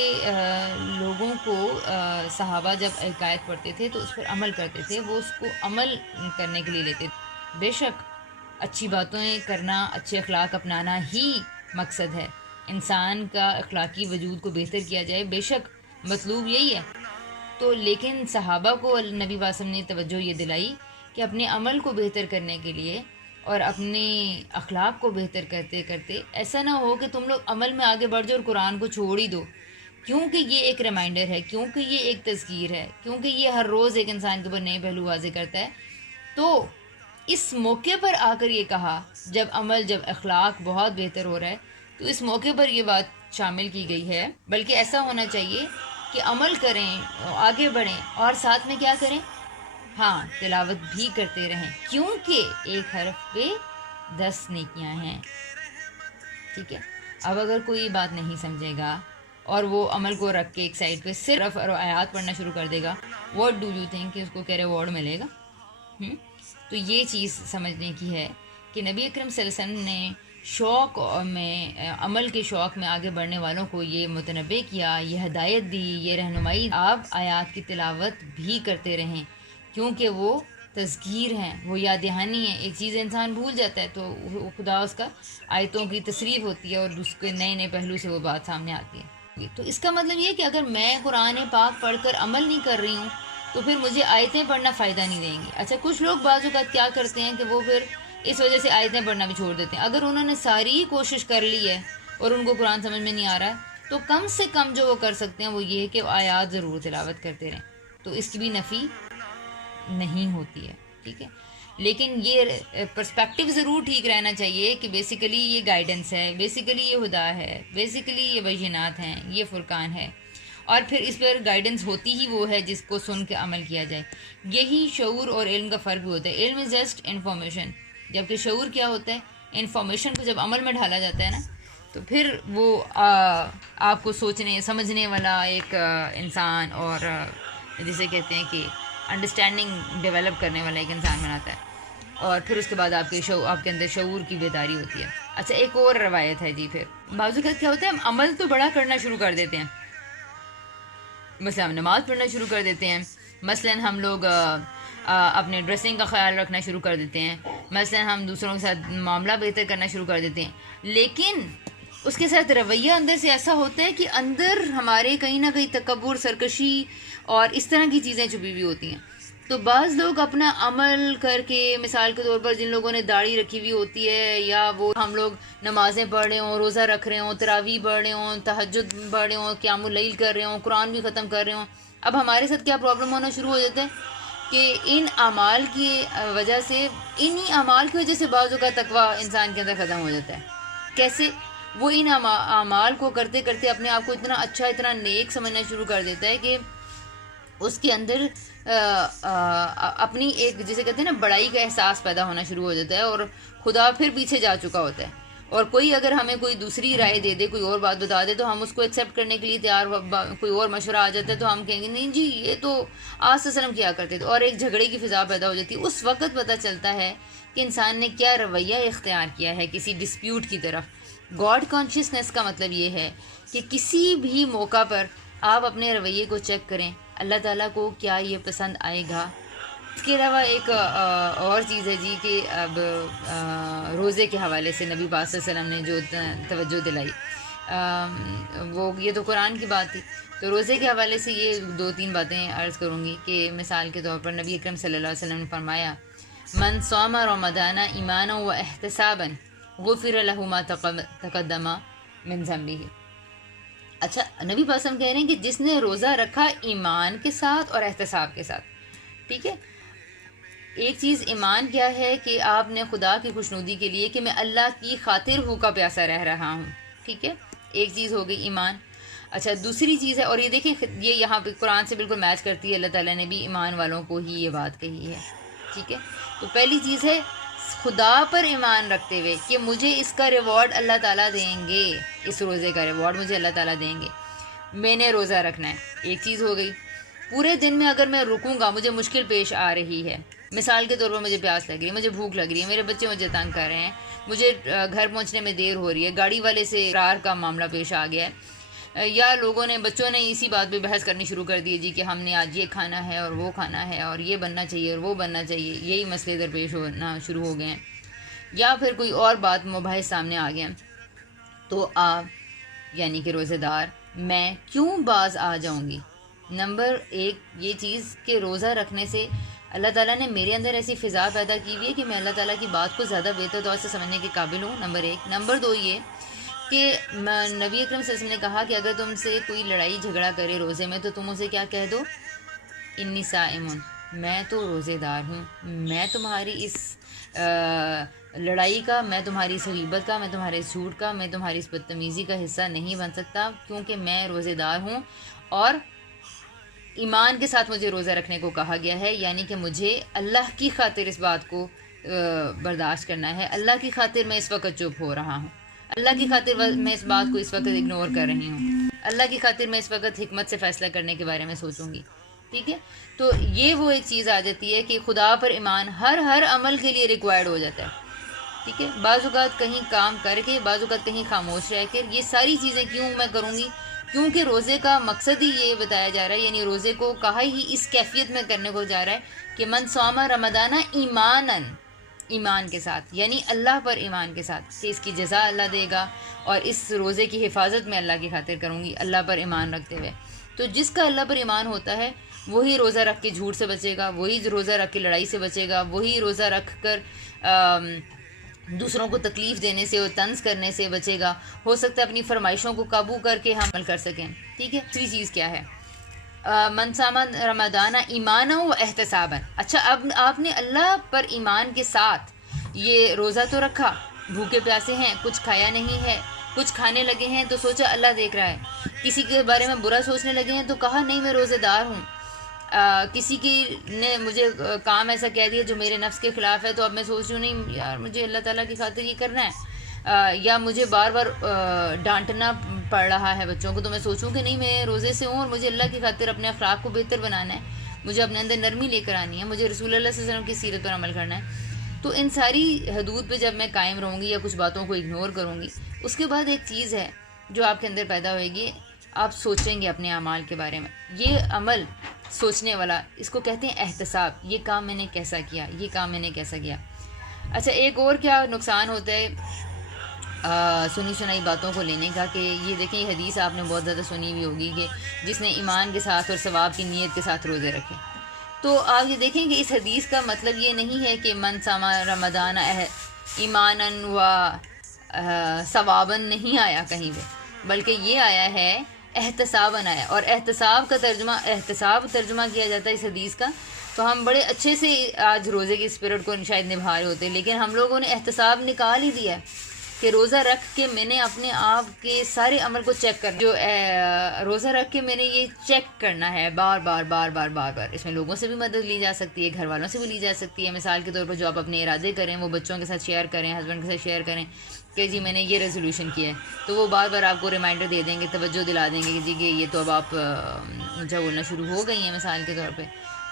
لوگوں کو صحابہ جب ایک آیت پڑھتے تھے تو اس پر عمل کرتے تھے، وہ اس کو عمل کرنے کے لیے لیتے تھے. بے شک اچھی باتیں کرنا، اچھے اخلاق اپنانا ہی مقصد ہے، انسان کا اخلاقی وجود کو بہتر کیا جائے، بے شک مطلوب یہی ہے. تو لیکن صحابہ کو نبی واسم نے توجہ یہ دلائی کہ اپنے عمل کو بہتر کرنے کے لیے اور اپنے اخلاق کو بہتر کرتے کرتے ایسا نہ ہو کہ تم لوگ عمل میں آگے بڑھ جاؤ اور قرآن کو چھوڑ ہی دو، کیونکہ یہ ایک ریمائنڈر ہے، کیونکہ یہ ایک تذکیر ہے، کیونکہ یہ ہر روز ایک انسان کے اوپر نئے پہلو واضح کرتا ہے. تو اس موقع پر آ کر یہ کہا، جب اخلاق بہت بہتر ہو رہا ہے تو اس موقع پر یہ بات شامل کی گئی ہے. بلکہ ایسا ہونا چاہیے کہ عمل کریں، آگے بڑھیں اور ساتھ میں کیا کریں؟ ہاں، تلاوت بھی کرتے رہیں، کیونکہ ایک حرف پہ 10 نیکیاں ہیں. ٹھیک ہے. اب اگر کوئی بات نہیں سمجھے گا اور وہ عمل کو رکھ کے ایک سائڈ پہ صرف آیات پڑھنا شروع کر دے گا، واٹ ڈو یو تھنک کہ اس کو کیا ریوارڈ ملے گا؟ تو یہ چیز سمجھنے کی ہے کہ نبی اکرم صلی اللہ علیہ وسلم نے شوق میں، عمل کے شوق میں آگے بڑھنے والوں کو یہ متنبع کیا، یہ ہدایت دی، یہ رہنمائی، آپ آیات کی تلاوت بھی کرتے رہیں کیونکہ وہ تذکیر ہیں، وہ یاد دہانی ہیں. ایک چیز انسان بھول جاتا ہے تو خدا اس کا آیتوں کی تصریف ہوتی ہے اور اس کے نئے نئے پہلو سے وہ بات سامنے آتی ہے. تو اس کا مطلب یہ کہ اگر میں قرآن پاک پڑھ کر عمل نہیں کر رہی ہوں تو پھر مجھے آیتیں پڑھنا فائدہ نہیں دیں گی. اچھا، کچھ لوگ بعض اوقات کیا کرتے ہیں کہ وہ پھر اس وجہ سے آیتیں پڑھنا بھی چھوڑ دیتے ہیں. اگر انہوں نے ساری کوشش کر لی ہے اور ان کو قرآن سمجھ میں نہیں آ رہا ہے تو کم سے کم جو وہ کر سکتے ہیں وہ یہ ہے کہ وہ آیات ضرور تلاوت کرتے رہیں. تو اس کی بھی نفی نہیں ہوتی ہے. ٹھیک ہے. لیکن یہ پرسپیکٹیو ضرور ٹھیک رہنا چاہیے کہ بیسیکلی یہ گائیڈنس ہے، بیسیکلی یہ ہدا ہے، بیسیکلی یہ بینات ہیں، یہ فرقان ہے، اور پھر اس پر گائیڈنس ہوتی ہی وہ ہے جس کو سن کے عمل کیا جائے. یہی شعور اور علم کا فرق بھی ہوتا ہے. علم از جسٹ انفارمیشن، جبکہ شعور کیا ہوتا ہے؟ انفارمیشن کو جب عمل میں ڈالا جاتا ہے نا تو پھر وہ آپ کو سوچنے سمجھنے والا ایک انسان، اور جسے کہتے ہیں کہ انڈرسٹینڈنگ ڈیولپ کرنے والا ایک انسان بناتا ہے، اور پھر اس کے بعد آپ کے اندر شعور کی بیداری ہوتی ہے. اچھا، ایک اور روایت ہے جی. پھر بعض اوقات کیا ہوتا ہے، ہم عمل تو بڑا کرنا شروع کر دیتے ہیں، مثلا ہم نماز پڑھنا شروع کر دیتے ہیں، مثلا ہم لوگ اپنے ڈریسنگ کا خیال رکھنا شروع کر دیتے ہیں، مثلا ہم دوسروں کے ساتھ معاملہ بہتر کرنا شروع کر دیتے ہیں، لیکن اس کے ساتھ رویہ اندر سے ایسا ہوتا ہے کہ اندر ہمارے کہیں نہ کہیں تکبر، سرکشی اور اس طرح کی چیزیں چھپی ہوئی ہوتی ہیں. تو بعض لوگ اپنا عمل کر کے، مثال کے طور پر جن لوگوں نے داڑھی رکھی ہوئی ہوتی ہے، یا وہ ہم لوگ نمازیں پڑھ رہے ہوں، روزہ رکھ رہے ہوں، تراویح پڑھ رہے ہوں، تہجد پڑھ رہے ہوں، قیام اللیل کر رہے ہوں، قرآن بھی ختم کر رہے ہوں، اب ہمارے ساتھ کیا پرابلم ہونا شروع ہو جاتا ہے کہ ان اعمال کی وجہ سے، انہی اعمال کی وجہ سے بعض اوقات تقویٰ انسان کے اندر ختم ہو جاتا ہے. کیسے؟ وہ ان اعمال کو کرتے کرتے اپنے آپ کو اتنا اچھا، اتنا نیک سمجھنا شروع کر دیتا ہے کہ اس کے اندر اپنی ایک، جسے کہتے ہیں نا، بڑائی کا احساس پیدا ہونا شروع ہو جاتا ہے، اور خدا پھر پیچھے جا چکا ہوتا ہے. اور کوئی اگر ہمیں کوئی دوسری رائے دے دے، کوئی اور بات بتا دے تو ہم اس کو ایکسیپٹ کرنے کے لیے تیار، کوئی اور مشورہ آ جاتا ہے تو ہم کہیں گے نہیں جی یہ تو آج سے وسلم کیا کرتے تھے، اور ایک جھگڑے کی فضا پیدا ہو جاتی ہے. اس وقت پتہ چلتا ہے کہ انسان نے کیا رویہ اختیار کیا ہے کسی ڈسپیوٹ کی طرف. گاڈ کانشیسنس کا مطلب یہ ہے کہ کسی بھی موقع پر آپ اپنے رویے کو چیک کریں، اللہ تعالیٰ کو کیا یہ پسند آئے گا. اس کے علاوہ ایک اور چیز ہے جی کہ اب روزے کے حوالے سے نبی پاک صلی اللہ علیہ وسلم نے جو توجہ دلائی، وہ یہ تو قرآن کی بات تھی. تو روزے کے حوالے سے یہ 2-3 باتیں عرض کروں گی کہ مثال کے طور پر نبی اکرم صلی اللہ علیہ وسلم نے فرمایا من صام رمضان ایمانا و احتسابا غفر له ما تقدم من ذنبه. اچھا نبی پاسم کہہ رہے ہیں کہ جس نے روزہ رکھا ایمان کے ساتھ اور احتساب کے ساتھ. ٹھیک ہے, ایک چیز ایمان کیا ہے کہ آپ نے خدا کی خوشنودی کے لیے کہ میں اللہ کی خاطر بھوکا پیاسا رہ رہا ہوں. ٹھیک ہے, ایک چیز ہو گئی ایمان. اچھا دوسری چیز ہے, اور یہ دیکھیں یہ یہاں پہ قرآن سے بالکل میچ کرتی ہے, اللہ تعالیٰ نے بھی ایمان والوں کو ہی یہ بات کہی ہے. ٹھیک ہے, تو پہلی چیز ہے خدا پر ایمان رکھتے ہوئے کہ مجھے اس کا ریوارڈ اللہ تعالیٰ دیں گے, اس روزے کا ریوارڈ مجھے اللہ تعالیٰ دیں گے, میں نے روزہ رکھنا ہے. ایک چیز ہو گئی. پورے دن میں اگر میں رکوں گا, مجھے مشکل پیش آ رہی ہے, مثال کے طور پر مجھے پیاس لگ رہی ہے, مجھے بھوک لگ رہی ہے, میرے بچے مجھے تنگ کر رہے ہیں, مجھے گھر پہنچنے میں دیر ہو رہی ہے, گاڑی والے سے اقرار کا معاملہ پیش آ گیا ہے, یا بچوں نے اسی بات پہ بحث کرنی شروع کر دی جی کہ ہم نے آج یہ کھانا ہے اور وہ کھانا ہے اور یہ بننا چاہیے اور وہ بننا چاہیے, یہی مسئلے درپیش ہونا شروع ہو گئے ہیں, یا پھر کوئی اور بات مباحث سامنے آ گیا, تو آپ یعنی کہ روزے دار میں کیوں باز آ جاؤں گی. نمبر ایک یہ چیز کہ روزہ رکھنے سے اللہ تعالیٰ نے میرے اندر ایسی فضا پیدا کی ہوئی ہے کہ میں اللہ تعالیٰ کی بات کو زیادہ بہتر طور سے سمجھنے کے قابل ہوں. نمبر ایک. نمبر دو یہ کہ نبی اکرم صلی اللہ علیہ وسلم نے کہا کہ اگر تم سے کوئی لڑائی جھگڑا کرے روزے میں تو تم اسے کیا کہہ دو, انی صائمن, میں تو روزے دار ہوں, میں تمہاری اس لڑائی کا, میں تمہاری اس غیبت کا, میں تمہارے اس جھوٹ کا, میں تمہاری اس بدتمیزی کا حصہ نہیں بن سکتا کیونکہ میں روزے دار ہوں, اور ایمان کے ساتھ مجھے روزہ رکھنے کو کہا گیا ہے, یعنی کہ مجھے اللہ کی خاطر اس بات کو برداشت کرنا ہے, اللہ کی خاطر میں اس وقت چپ ہو رہا ہوں, اللہ کی خاطر میں اس بات کو اس وقت اگنور کر رہی ہوں, اللہ کی خاطر میں اس وقت حکمت سے فیصلہ کرنے کے بارے میں سوچوں گی. ٹھیک ہے, تو یہ وہ ایک چیز آ جاتی ہے کہ خدا پر ایمان ہر عمل کے لیے ریکوائرڈ ہو جاتا ہے. ٹھیک ہے, بعض اوقات کہیں کام کر کے, بعض اوقات کہیں خاموش رہ کر, یہ ساری چیزیں کیوں میں کروں گی, کیونکہ روزے کا مقصد ہی یہ بتایا جا رہا ہے, یعنی روزے کو کہا ہی اس کیفیت میں کرنے کو جا رہا ہے کہ من صام رمضان ایمانن, ایمان کے ساتھ, یعنی اللہ پر ایمان کے ساتھ کہ اس کی جزا اللہ دے گا, اور اس روزے کی حفاظت میں اللہ کی خاطر کروں گی اللہ پر ایمان رکھتے ہوئے. تو جس کا اللہ پر ایمان ہوتا ہے وہی روزہ رکھ کے جھوٹ سے بچے گا, وہی روزہ رکھ کے لڑائی سے بچے گا, وہی روزہ رکھ کر دوسروں کو تکلیف دینے سے اور طنز کرنے سے بچے گا, ہو سکتا ہے اپنی فرمائشوں کو قابو کر کے ہم عمل کر سکیں. ٹھیک ہے, دوسری چیز کیا ہے, من صام رمضان ایمانا و احتسابا. اچھا اب آپ نے اللہ پر ایمان کے ساتھ یہ روزہ تو رکھا, بھوکے پیاسے ہیں, کچھ کھایا نہیں ہے, کچھ کھانے لگے ہیں تو سوچا اللہ دیکھ رہا ہے, کسی کے بارے میں برا سوچنے لگے ہیں تو کہا نہیں میں روزے دار ہوں, کسی کی نے مجھے کام ایسا کہہ دیا جو میرے نفس کے خلاف ہے, تو اب میں سوچ رہی ہوں نہیں یار مجھے اللہ تعالیٰ کی خاطر یہ کرنا ہے, یا مجھے بار بار ڈانٹنا پڑ رہا ہے بچوں کو, تو میں سوچوں کہ نہیں میں روزے سے ہوں اور مجھے اللہ کی خاطر اپنے اخلاق کو بہتر بنانا ہے, مجھے اپنے اندر نرمی لے کر آنی ہے, مجھے رسول اللہ صلی اللہ علیہ وسلم کی سیرت پر عمل کرنا ہے. تو ان ساری حدود پہ جب میں قائم رہوں گی یا کچھ باتوں کو اگنور کروں گی, اس کے بعد ایک چیز ہے جو آپ کے اندر پیدا ہوئے گی, آپ سوچیں گے اپنے اعمال کے بارے میں. یہ عمل سوچنے والا, اس کو کہتے ہیں احتساب, یہ کام میں نے کیسا کیا, یہ کام میں نے کیسا کیا. اچھا ایک اور کیا نقصان ہوتا ہے سنی سنائی باتوں کو لینے کا, کہ یہ دیکھیں یہ حدیث آپ نے بہت زیادہ سنی ہوئی ہوگی کہ جس نے ایمان کے ساتھ اور ثواب کی نیت کے ساتھ روزے رکھے. تو آپ یہ دیکھیں کہ اس حدیث کا مطلب یہ نہیں ہے کہ من صام رمضان ایمانن و ثوابن نہیں آیا کہیں پہ, بلکہ یہ آیا ہے احتساباً آیا, اور احتساب ترجمہ کیا جاتا ہے اس حدیث کا. تو ہم بڑے اچھے سے آج روزے کی اسپرٹ کو شاید نبھا رہے ہوتے, لیکن ہم لوگوں نے احتساب نکال ہی دیا ہے کہ روزہ رکھ کے میں نے اپنے آپ کے سارے عمل کو چیک کرنا, جو روزہ رکھ کے میں نے یہ چیک کرنا ہے بار بار بار بار بار بار. اس میں لوگوں سے بھی مدد لی جا سکتی ہے, گھر والوں سے بھی لی جا سکتی ہے. مثال کے طور پر جو آپ اپنے ارادے کریں وہ بچوں کے ساتھ شیئر کریں, ہسبینڈ کے ساتھ شیئر کریں کہ جی میں نے یہ ریزولوشن کیا ہے, تو وہ بار بار آپ کو ریمائنڈر دے دیں گے, توجہ دلا دیں گے کہ جی کہ یہ تو اب آپ اونچا بولنا شروع ہو گئی ہیں مثال کے طور پہ,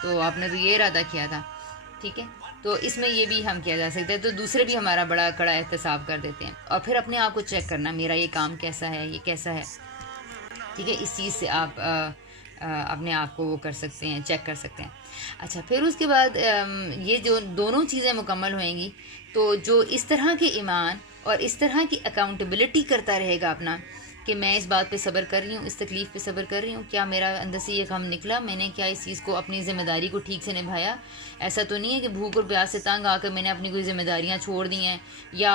تو آپ نے تو یہ ارادہ کیا تھا. ٹھیک ہے, تو اس میں یہ بھی ہم کیا جا سکتا ہے. تو دوسرے بھی ہمارا بڑا کڑا احتساب کر دیتے ہیں, اور پھر اپنے آپ کو چیک کرنا میرا یہ کام کیسا ہے, یہ کیسا ہے. ٹھیک ہے, اس چیز سے آپ اپنے آپ کو وہ کر سکتے ہیں, چیک کر سکتے ہیں. اچھا پھر اس کے بعد یہ جو دونوں چیزیں مکمل ہوئیں گی, تو جو اس طرح کے ایمان اور اس طرح کی اکاؤنٹیبلٹی کرتا رہے گا اپنا, کہ میں اس بات پہ صبر کر رہی ہوں، اس تکلیف پہ صبر کر رہی ہوں، کیا میرا اندر سے یہ غم نکلا، میں نے کیا اس چیز کو اپنی ذمہ داری کو ٹھیک سے نبھایا. ایسا تو نہیں ہے کہ بھوک اور پیاس سے تنگ آ کر میں نے اپنی کوئی ذمہ داریاں چھوڑ دی ہیں، یا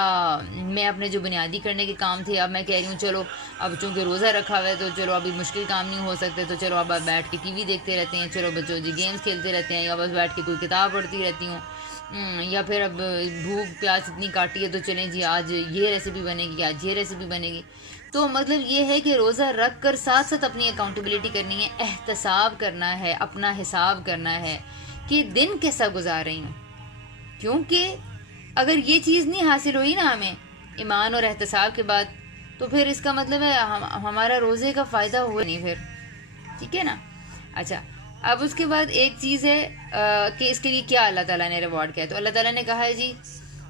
میں اپنے جو بنیادی کرنے کے کام تھے اب میں کہہ رہی ہوں چلو اب چونکہ روزہ رکھا ہوا ہے تو چلو ابھی مشکل کام نہیں ہو سکتے، تو چلو اب بیٹھ کے ٹی وی دیکھتے رہتے ہیں، چلو بچوں جی گیمز کھیلتے رہتے ہیں، یا بس بیٹھ کے کوئی کتاب پڑھتی رہتی ہوں، یا پھر اب بھوک پیاس اتنی کاٹی ہے تو چلیں جی آج یہ ریسیپی بنے گی، آج یہ ریسیپی بنے گی. تو مطلب یہ ہے کہ روزہ رکھ کر ساتھ ساتھ اپنی اکاؤنٹیبلٹی کرنی ہے، احتساب کرنا ہے، اپنا حساب کرنا ہے کہ دن کیسا گزار رہی ہوں. کیونکہ اگر یہ چیز نہیں حاصل ہوئی نا ہمیں ایمان اور احتساب کے بعد، تو پھر اس کا مطلب ہے ہمارا روزے کا فائدہ ہوا نہیں پھر. ٹھیک ہے نا. اچھا اب اس کے بعد ایک چیز ہے کہ اس کے لیے کیا اللہ تعالیٰ نے ریوارڈ کیا ہے. تو اللہ تعالیٰ نے کہا ہے جی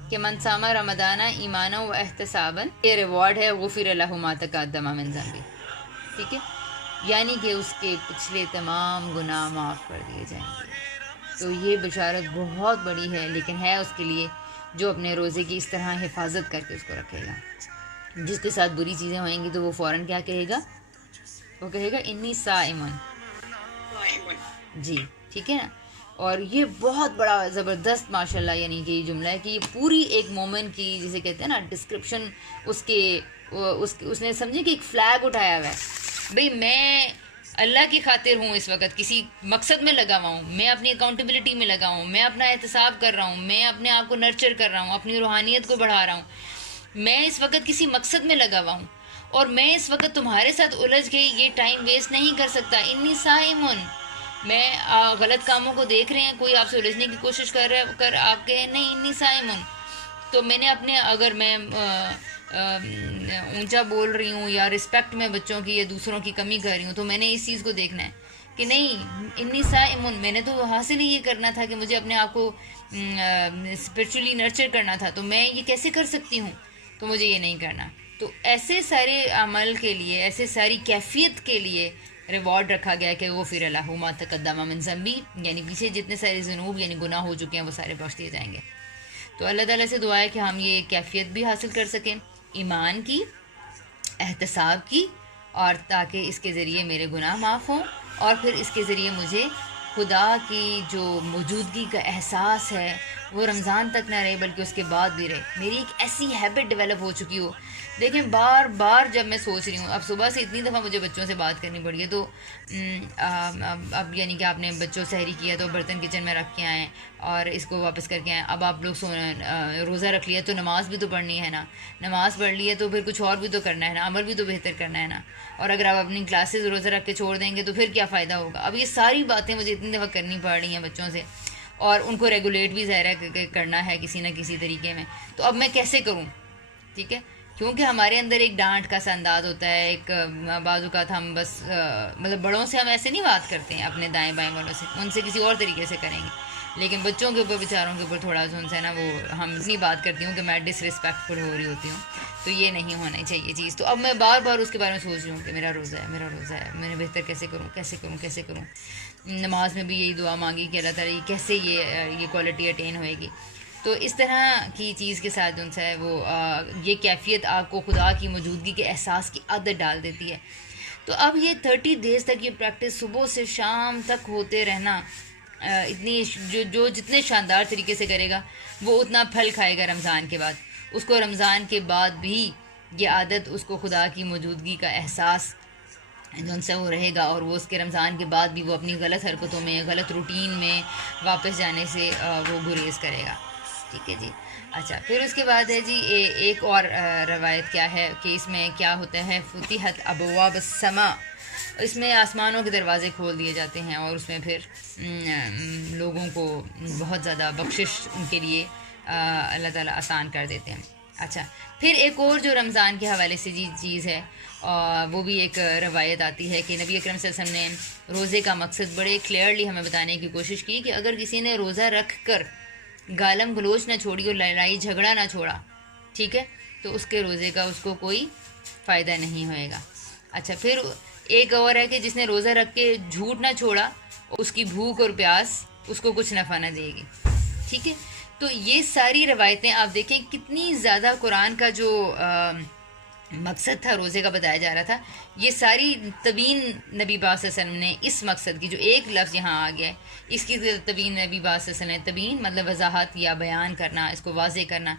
کہ من صام رمضان ایمانا و احتسابا، یہ ریوارڈ ہے غفر لہ ما تقدم من ذنبہ. ٹھیک ہے، یعنی کہ اس کے پچھلے تمام گناہ معاف کر دیے جائیں گے. تو یہ بشارت بہت بڑی ہے، لیکن ہے اس کے لیے جو اپنے روزے کی اس طرح حفاظت کر کے اس کو رکھے گا. جس کے ساتھ بری چیزیں ہوئیں گی تو وہ فوراً کیا کہے گا، وہ کہے گا انی صائم. جی ٹھیک ہے نا. اور یہ بہت بڑا زبردست ماشاءاللہ یعنی کہ یہ جملہ ہے کہ یہ پوری ایک مومن کی جسے کہتے ہیں نا ڈسکرپشن اس نے سمجھے کہ ایک فلیگ اٹھایا ہوا ہے. بھئی میں اللہ کی خاطر ہوں، اس وقت کسی مقصد میں لگا ہوا ہوں، میں اپنی اکاؤنٹیبلٹی میں لگا ہوں، میں اپنا احتساب کر رہا ہوں، میں اپنے آپ کو نرچر کر رہا ہوں، اپنی روحانیت کو بڑھا رہا ہوں، میں اس وقت کسی مقصد میں لگا ہوا ہوں، اور میں اس وقت تمہارے ساتھ الجھ کے یہ ٹائم ویسٹ نہیں کر سکتا. انی صائمن، میں غلط کاموں کو دیکھ رہے ہیں، کوئی آپ سے الجھنے کی کوشش کر رہا ہے، کر آپ کہیں نہیں انی صائمن، تو میں نے اپنے اگر میں اونچا بول رہی ہوں یا رسپیکٹ میں بچوں کی یا دوسروں کی کمی کر رہی ہوں، تو میں نے اس چیز کو دیکھنا ہے کہ نہیں انی صائمن، میں نے تو حاصل ہی یہ کرنا تھا کہ مجھے اپنے آپ کو اسپرچولی نرچر کرنا تھا، تو میں یہ کیسے کر سکتی ہوں، تو مجھے یہ نہیں کرنا. تو ایسے سارے عمل کے لیے، ایسے ساری کیفیت کے لیے ریوارڈ رکھا گیا کہ غفر لہ ما تقدم من ذنبہ، یعنی پیچھے جتنے سارے ذنوب یعنی گناہ ہو چکے ہیں وہ سارے بخش دیے جائیں گے. تو اللہ تعالیٰ سے دعا ہے کہ ہم یہ کیفیت بھی حاصل کر سکیں ایمان کی، احتساب کی، اور تاکہ اس کے ذریعے میرے گناہ معاف ہوں، اور پھر اس کے ذریعے مجھے خدا کی جو موجودگی کا احساس ہے وہ رمضان تک نہ رہے بلکہ اس کے بعد بھی رہے. میری ایک ایسی ہیبٹ ڈیولپ ہو چکی ہو. دیکھیں بار بار جب میں سوچ رہی ہوں، اب صبح سے اتنی دفعہ مجھے بچوں سے بات کرنی پڑی ہے، تو اب یعنی کہ آپ نے بچوں سحری کیا تو برتن کچن میں رکھ کے آئیں اور اس کو واپس کر کے آئیں. اب آپ لوگ روزہ رکھ لیا تو نماز بھی تو پڑھنی ہے نا، نماز پڑھ لی ہے تو پھر کچھ اور بھی تو کرنا ہے نا، عمل بھی تو بہتر کرنا ہے نا. اور اگر آپ اپنی کلاسز روزہ رکھ کے چھوڑ دیں گے تو پھر کیا فائدہ ہوگا. اب یہ ساری باتیں مجھے اتنی دفعہ کرنی پڑ رہی ہیں بچوں سے، اور ان کو ریگولیٹ بھی ظاہر ہے کرنا ہے کسی نہ کسی طریقے میں. تو اب میں کیسے کروں؟ ٹھیک ہے، کیونکہ ہمارے اندر ایک ڈانٹ کا سا انداز ہوتا ہے، ایک بعض اوقات ہم بس مطلب بڑوں سے ہم ایسے نہیں بات کرتے ہیں، اپنے دائیں بائیں والوں سے، ان سے کسی اور طریقے سے کریں گے. لیکن بچوں کے اوپر بیچاروں کے اوپر تھوڑا سا ان سے نا وہ ہم اتنی بات کرتی ہوں کہ میں ڈس رسپیکٹفل ہو رہی ہوتی ہوں. تو یہ نہیں ہونا چاہیے چیز. تو اب میں بار بار اس کے بارے میں سوچ رہی ہوں کہ میرا روزہ ہے، میرا روزہ ہے، میں نے بہتر کیسے کروں، کیسے کروں، کیسے کروں. نماز میں بھی یہی دعا مانگی کہ اللہ تعالیٰ کیسے یہ کوالٹی اٹین ہوئے گی. تو اس طرح کی چیز کے ساتھ جو ہے وہ یہ کیفیت آپ کو خدا کی موجودگی کے احساس کی عادت ڈال دیتی ہے. تو اب یہ 30 days تک یہ پریکٹس صبح سے شام تک ہوتے رہنا، اتنی جو جتنے شاندار طریقے سے کرے گا وہ اتنا پھل کھائے گا رمضان کے بعد. اس کو رمضان کے بعد بھی یہ عادت، اس کو خدا کی موجودگی کا احساس جو ان سے وہ رہے گا، اور وہ اس کے رمضان کے بعد بھی وہ اپنی غلط حرکتوں میں، غلط روٹین میں واپس جانے سے وہ گریز کرے گا. ٹھیک ہے جی. اچھا پھر اس کے بعد ہے جی ایک اور روایت کیا ہے کہ اس میں کیا ہوتا ہے، فتحت ابواب السماء، اس میں آسمانوں کے دروازے کھول دیے جاتے ہیں، اور اس میں پھر لوگوں کو بہت زیادہ بخشش ان کے لیے اللہ تعالیٰ آسان کر دیتے ہیں. اچھا پھر ایک اور جو رمضان کے حوالے سے جی چیز ہے، وہ بھی ایک روایت آتی ہے کہ نبی اکرم صلی اللہ علیہ وسلم نے روزے کا مقصد بڑے کلیئرلی ہمیں بتانے کی کوشش کی کہ اگر کسی نے روزہ رکھ کر گالم گلوچ نہ چھوڑی اور لڑائی جھگڑا نہ چھوڑا، ٹھیک ہے، تو اس کے روزے کا اس کو کوئی فائدہ نہیں ہوئے گا. اچھا پھر ایک اور ہے کہ جس نے روزہ رکھ کے جھوٹ نہ چھوڑا، اس کی بھوک اور پیاس اس کو کچھ نفع نہ دے گی. ٹھیک ہے. تو یہ ساری روایتیں آپ دیکھیں کتنی زیادہ قرآن کا جو مقصد تھا روزے کا بتایا جا رہا تھا. یہ ساری تبیین نبی پاک صلی اللہ علیہ وسلم نے اس مقصد کی، جو ایک لفظ یہاں آ گیا ہے اس کی تبیین نبی پاک صلی اللہ علیہ وسلم نے، تبیین مطلب وضاحت یا بیان کرنا، اس کو واضح کرنا.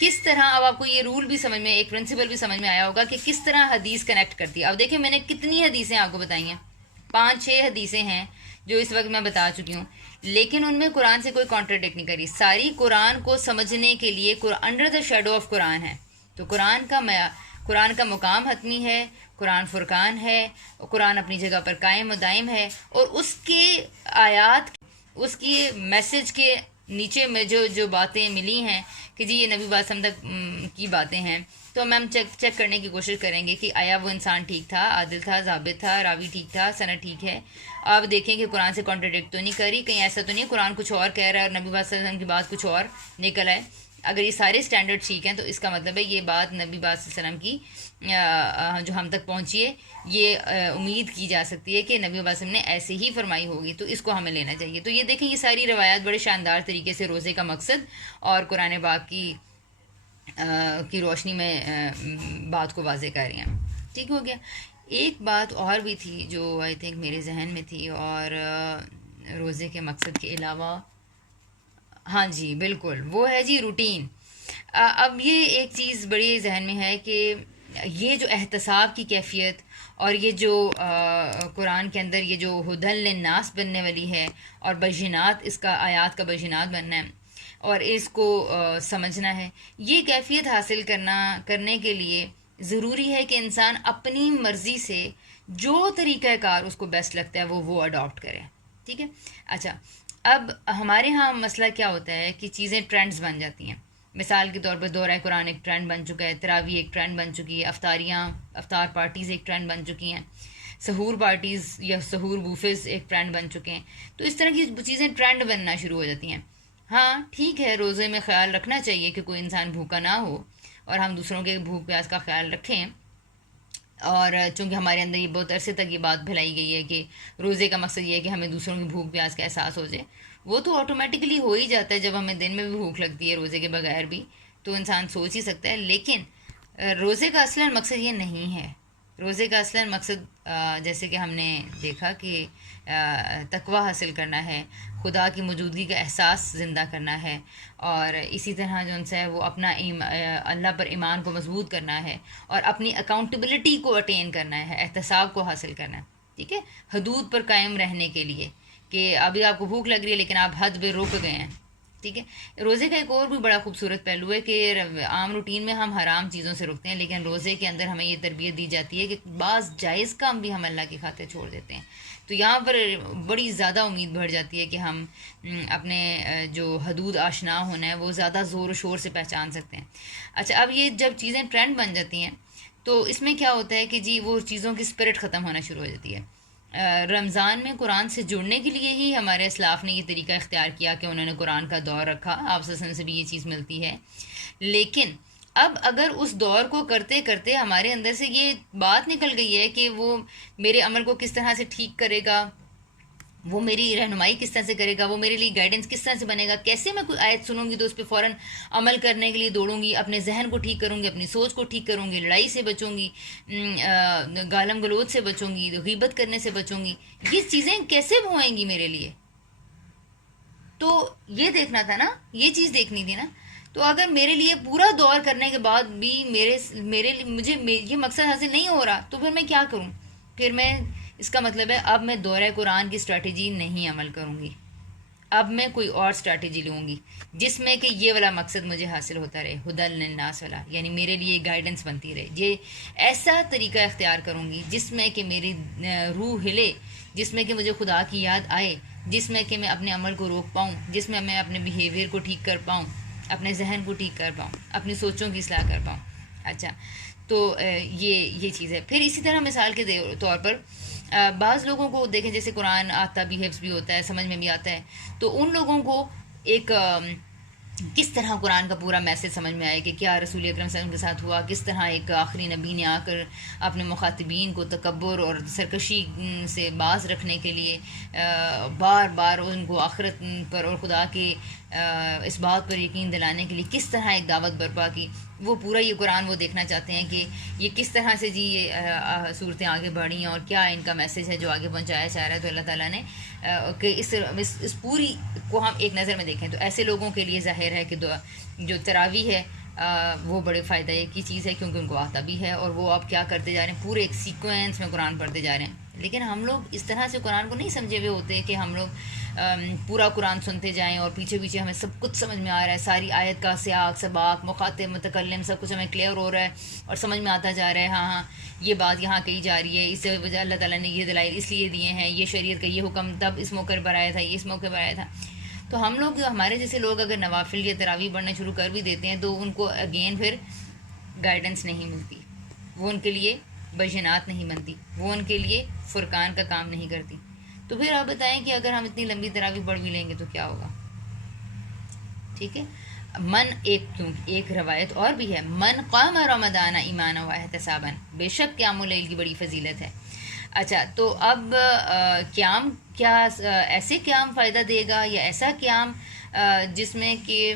کس طرح، اب آپ کو یہ رول بھی سمجھ میں، ایک پرنسپل بھی سمجھ میں آیا ہوگا کہ کس طرح حدیث کنیکٹ کرتی ہے. اب دیکھیں میں نے کتنی حدیثیں آپ کو بتائی ہیں، 5-6 حدیثیں ہیں جو اس وقت میں بتا چکی ہوں، لیکن ان میں قرآن سے کوئی کانٹرڈکٹ نہیں کری. ساری قرآن کو سمجھنے کے لیے انڈر دا شیڈو آف قرآن ہے. تو قرآن کا مقام حتمی ہے، قرآن فرقان ہے، قرآن اپنی جگہ پر قائم و دائم ہے، اور اس کے آیات، اس کی میسج کے نیچے میں جو باتیں ملی ہیں کہ جی یہ نبی وسلم تک کی باتیں ہیں، تو ہم چیک کرنے کی کوشش کریں گے کہ آیا وہ انسان ٹھیک تھا، عادل تھا، ضابط تھا، راوی ٹھیک تھا، سند ٹھیک ہے. آپ دیکھیں کہ قرآن سے کانٹرڈکٹ تو نہیں کری، کہیں ایسا تو نہیں قرآن کچھ اور کہہ رہا ہے اور نبی صلی اللہ علیہ وسلم کی بات کچھ اور نکل آئے. اگر یہ سارے سٹینڈرڈ ٹھیک ہیں تو اس کا مطلب ہے یہ بات نبی صلی اللہ علیہ وسلم کی جو ہم تک پہنچی ہے، یہ امید کی جا سکتی ہے کہ نبی صلی اللہ علیہ وسلم نے ایسے ہی فرمائی ہوگی، تو اس کو ہمیں لینا چاہیے. تو یہ دیکھیں یہ ساری روایات بڑے شاندار طریقے سے روزے کا مقصد اور قرآن پاک کی روشنی میں بات کو واضح کر رہی ہیں. ٹھیک ہو گیا. ایک بات اور بھی تھی جو آئی تھنک میرے ذہن میں تھی، اور روزے کے مقصد کے علاوہ، ہاں جی بالکل، وہ ہے جی روٹین. اب یہ ایک چیز بڑی ذہن میں ہے کہ یہ جو احتساب کی کیفیت اور یہ جو قرآن کے اندر یہ جو ہدل للناس بننے والی ہے اور بینات، اس کا آیات کا بینات بننا ہے اور اس کو سمجھنا ہے، یہ کیفیت حاصل کرنے کے لیے ضروری ہے کہ انسان اپنی مرضی سے جو طریقہ کار اس کو بیسٹ لگتا ہے وہ اڈاپٹ کرے. ٹھیک ہے. اچھا، اب ہمارے ہاں مسئلہ کیا ہوتا ہے کہ چیزیں ٹرینڈز بن جاتی ہیں. مثال کے طور پر دورہ قرآن ایک ٹرینڈ بن چکا ہے، تراویح ایک ٹرینڈ بن چکی ہے، افطار پارٹیز ایک ٹرینڈ بن چکی ہیں، سحور پارٹیز یا سحور بوفیز ایک ٹرینڈ بن چکے ہیں. تو اس طرح کی چیزیں ٹرینڈ بننا شروع ہو جاتی ہیں. ہاں ٹھیک ہے، روزے میں خیال رکھنا چاہیے کہ کوئی انسان بھوکا نہ ہو اور ہم دوسروں کے بھوک پیاس کا خیال رکھیں. اور چونکہ ہمارے اندر یہ بہت عرصے تک یہ بات پھیلائی گئی ہے کہ روزے کا مقصد یہ ہے کہ ہمیں دوسروں کی بھوک پیاس کا احساس ہو جائے، وہ تو آٹومیٹکلی ہو ہی جاتا ہے. جب ہمیں دن میں بھی بھوک لگتی ہے روزے کے بغیر بھی، تو انسان سوچ ہی سکتا ہے. لیکن روزے کا اصلاً مقصد یہ نہیں ہے. روزے کا اصلاً مقصد جیسے کہ ہم نے دیکھا کہ تقوی حاصل کرنا ہے، خدا کی موجودگی کا احساس زندہ کرنا ہے، اور اسی طرح جو ان سے ہے وہ اپنا اللہ پر ایمان کو مضبوط کرنا ہے اور اپنی اکاؤنٹیبلٹی کو اٹین کرنا ہے، احتساب کو حاصل کرنا ہے. ٹھیک ہے. حدود پر قائم رہنے کے لیے کہ ابھی آپ کو بھوک لگ رہی ہے لیکن آپ حد پہ رک گئے ہیں. ٹھیک ہے. روزے کا ایک اور بھی بڑا خوبصورت پہلو ہے کہ عام روٹین میں ہم حرام چیزوں سے رکتے ہیں، لیکن روزے کے اندر ہمیں یہ تربیت دی جاتی ہے کہ بعض جائز کام بھی ہم اللہ کی خاطر چھوڑ دیتے ہیں. تو یہاں پر بڑی زیادہ امید بڑھ جاتی ہے کہ ہم اپنے جو حدود آشنا ہونا ہے وہ زیادہ زور و شور سے پہچان سکتے ہیں. اچھا، اب یہ جب چیزیں ٹرینڈ بن جاتی ہیں تو اس میں کیا ہوتا ہے کہ جی وہ چیزوں کی اسپرٹ ختم ہونا شروع ہو جاتی ہے. رمضان میں قرآن سے جڑنے کے لیے ہی ہمارے اسلاف نے یہ طریقہ اختیار کیا کہ انہوں نے قرآن کا دور رکھا. آپ سے بھی یہ چیز ملتی ہے. لیکن اب اگر اس دور کو کرتے کرتے ہمارے اندر سے یہ بات نکل گئی ہے کہ وہ میرے عمل کو کس طرح سے ٹھیک کرے گا، وہ میری رہنمائی کس طرح سے کرے گا، وہ میرے لیے گائیڈنس کس طرح سے بنے گا، کیسے میں کوئی آیت سنوں گی تو اس پہ فوراً عمل کرنے کے لیے دوڑوں گی، اپنے ذہن کو ٹھیک کروں گی، اپنی سوچ کو ٹھیک کروں گی، لڑائی سے بچوں گی، گالم گلوچ سے بچوں گی، غیبت کرنے سے بچوں گی، یہ چیزیں کیسے ہوئیں گی میرے لیے. تو یہ دیکھنا تھا نا، یہ چیز دیکھنی تھی نا. تو اگر میرے لیے پورا دور کرنے کے بعد بھی مجھے یہ مقصد حاصل نہیں ہو رہا تو پھر میں کیا کروں؟ پھر میں، اس کا مطلب ہے اب میں دورہ قرآن کی اسٹریٹجی نہیں عمل کروں گی، اب میں کوئی اور اسٹریٹجی لوں گی جس میں کہ یہ والا مقصد مجھے حاصل ہوتا رہے، ہدل للناس والا، یعنی میرے لیے گائیڈنس بنتی رہے. یہ ایسا طریقہ اختیار کروں گی جس میں کہ میری روح ہلے، جس میں کہ مجھے خدا کی یاد آئے، جس میں کہ میں اپنے عمل کو روک پاؤں، جس میں میں اپنے بیہیویئر کو ٹھیک کر پاؤں، اپنے ذہن کو ٹھیک کر پاؤں، اپنی سوچوں کی اصلاح کر پاؤں. اچھا، تو یہ چیز ہے. پھر اسی طرح مثال کے طور پر بعض لوگوں کو دیکھیں جیسے قرآن آتا بھی، حفظ بھی ہوتا ہے، سمجھ میں بھی آتا ہے، تو ان لوگوں کو ایک کس طرح قرآن کا پورا میسج سمجھ میں آئے کہ کیا رسول اکرم صلی اللہ علیہ وسلم کے ساتھ ہوا، کس طرح ایک آخری نبی نے آ کر اپنے مخاطبین کو تکبر اور سرکشی سے باز رکھنے کے لیے بار بار ان کو آخرت پر اور خدا کے اس بات پر یقین دلانے کے لیے کس طرح ایک دعوت برپا کی. وہ پورا یہ قرآن وہ دیکھنا چاہتے ہیں کہ یہ کس طرح سے جی یہ صورتیں آگے بڑھی ہیں اور کیا ان کا میسیج ہے جو آگے پہنچایا جا رہا ہے. تو اللہ تعالیٰ نے کہ اس پوری کو ہم ایک نظر میں دیکھیں تو ایسے لوگوں کے لیے ظاہر ہے کہ جو تراویح ہے وہ بڑے فائدہ کی چیز ہے کیونکہ ان کو آتا بھی ہے اور وہ آپ کیا کرتے جا رہے ہیں پورے ایک سیکوینس میں قرآن پڑھتے جا رہے ہیں. لیکن ہم لوگ اس طرح سے قرآن کو نہیں سمجھے ہوئے ہوتے کہ ہم لوگ پورا قرآن سنتے جائیں اور پیچھے پیچھے ہمیں سب کچھ سمجھ میں آ رہا ہے, ساری آیت کا سیاق سباق مخاطب متکلم سب کچھ ہمیں کلیئر ہو رہا ہے اور سمجھ میں آتا جا رہا ہے ہاں یہ بات یہاں کہی جا رہی ہے, اس سے وجہ اللہ تعالیٰ نے یہ دلائل اس لیے دیے ہیں, یہ شریعت کا یہ حکم تب اس موقع پر آیا تھا, یہ اس موقع پر آیا تھا. تو ہم لوگ ہمارے جیسے لوگ اگر نوافل یا تراویح پڑھنا شروع کر بھی دیتے ہیں تو ان کو اگین پھر گائیڈنس نہیں ملتی, وہ ان کے لیے بینات نہیں بنتی, وہ ان کے لیے فرقان کا کام نہیں کرتی. تو پھر آپ بتائیں کہ اگر ہم اتنی لمبی تراویح پڑھ بھی لیں گے تو کیا ہوگا. ٹھیک ہے, ایک روایت اور بھی ہے, من قام رمضان ایمانا و احتسابا, بے شک قیام اللیل کی بڑی فضیلت ہے. اچھا تو اب قیام کیا ایسے قیام فائدہ دے گا یا ایسا قیام جس میں کہ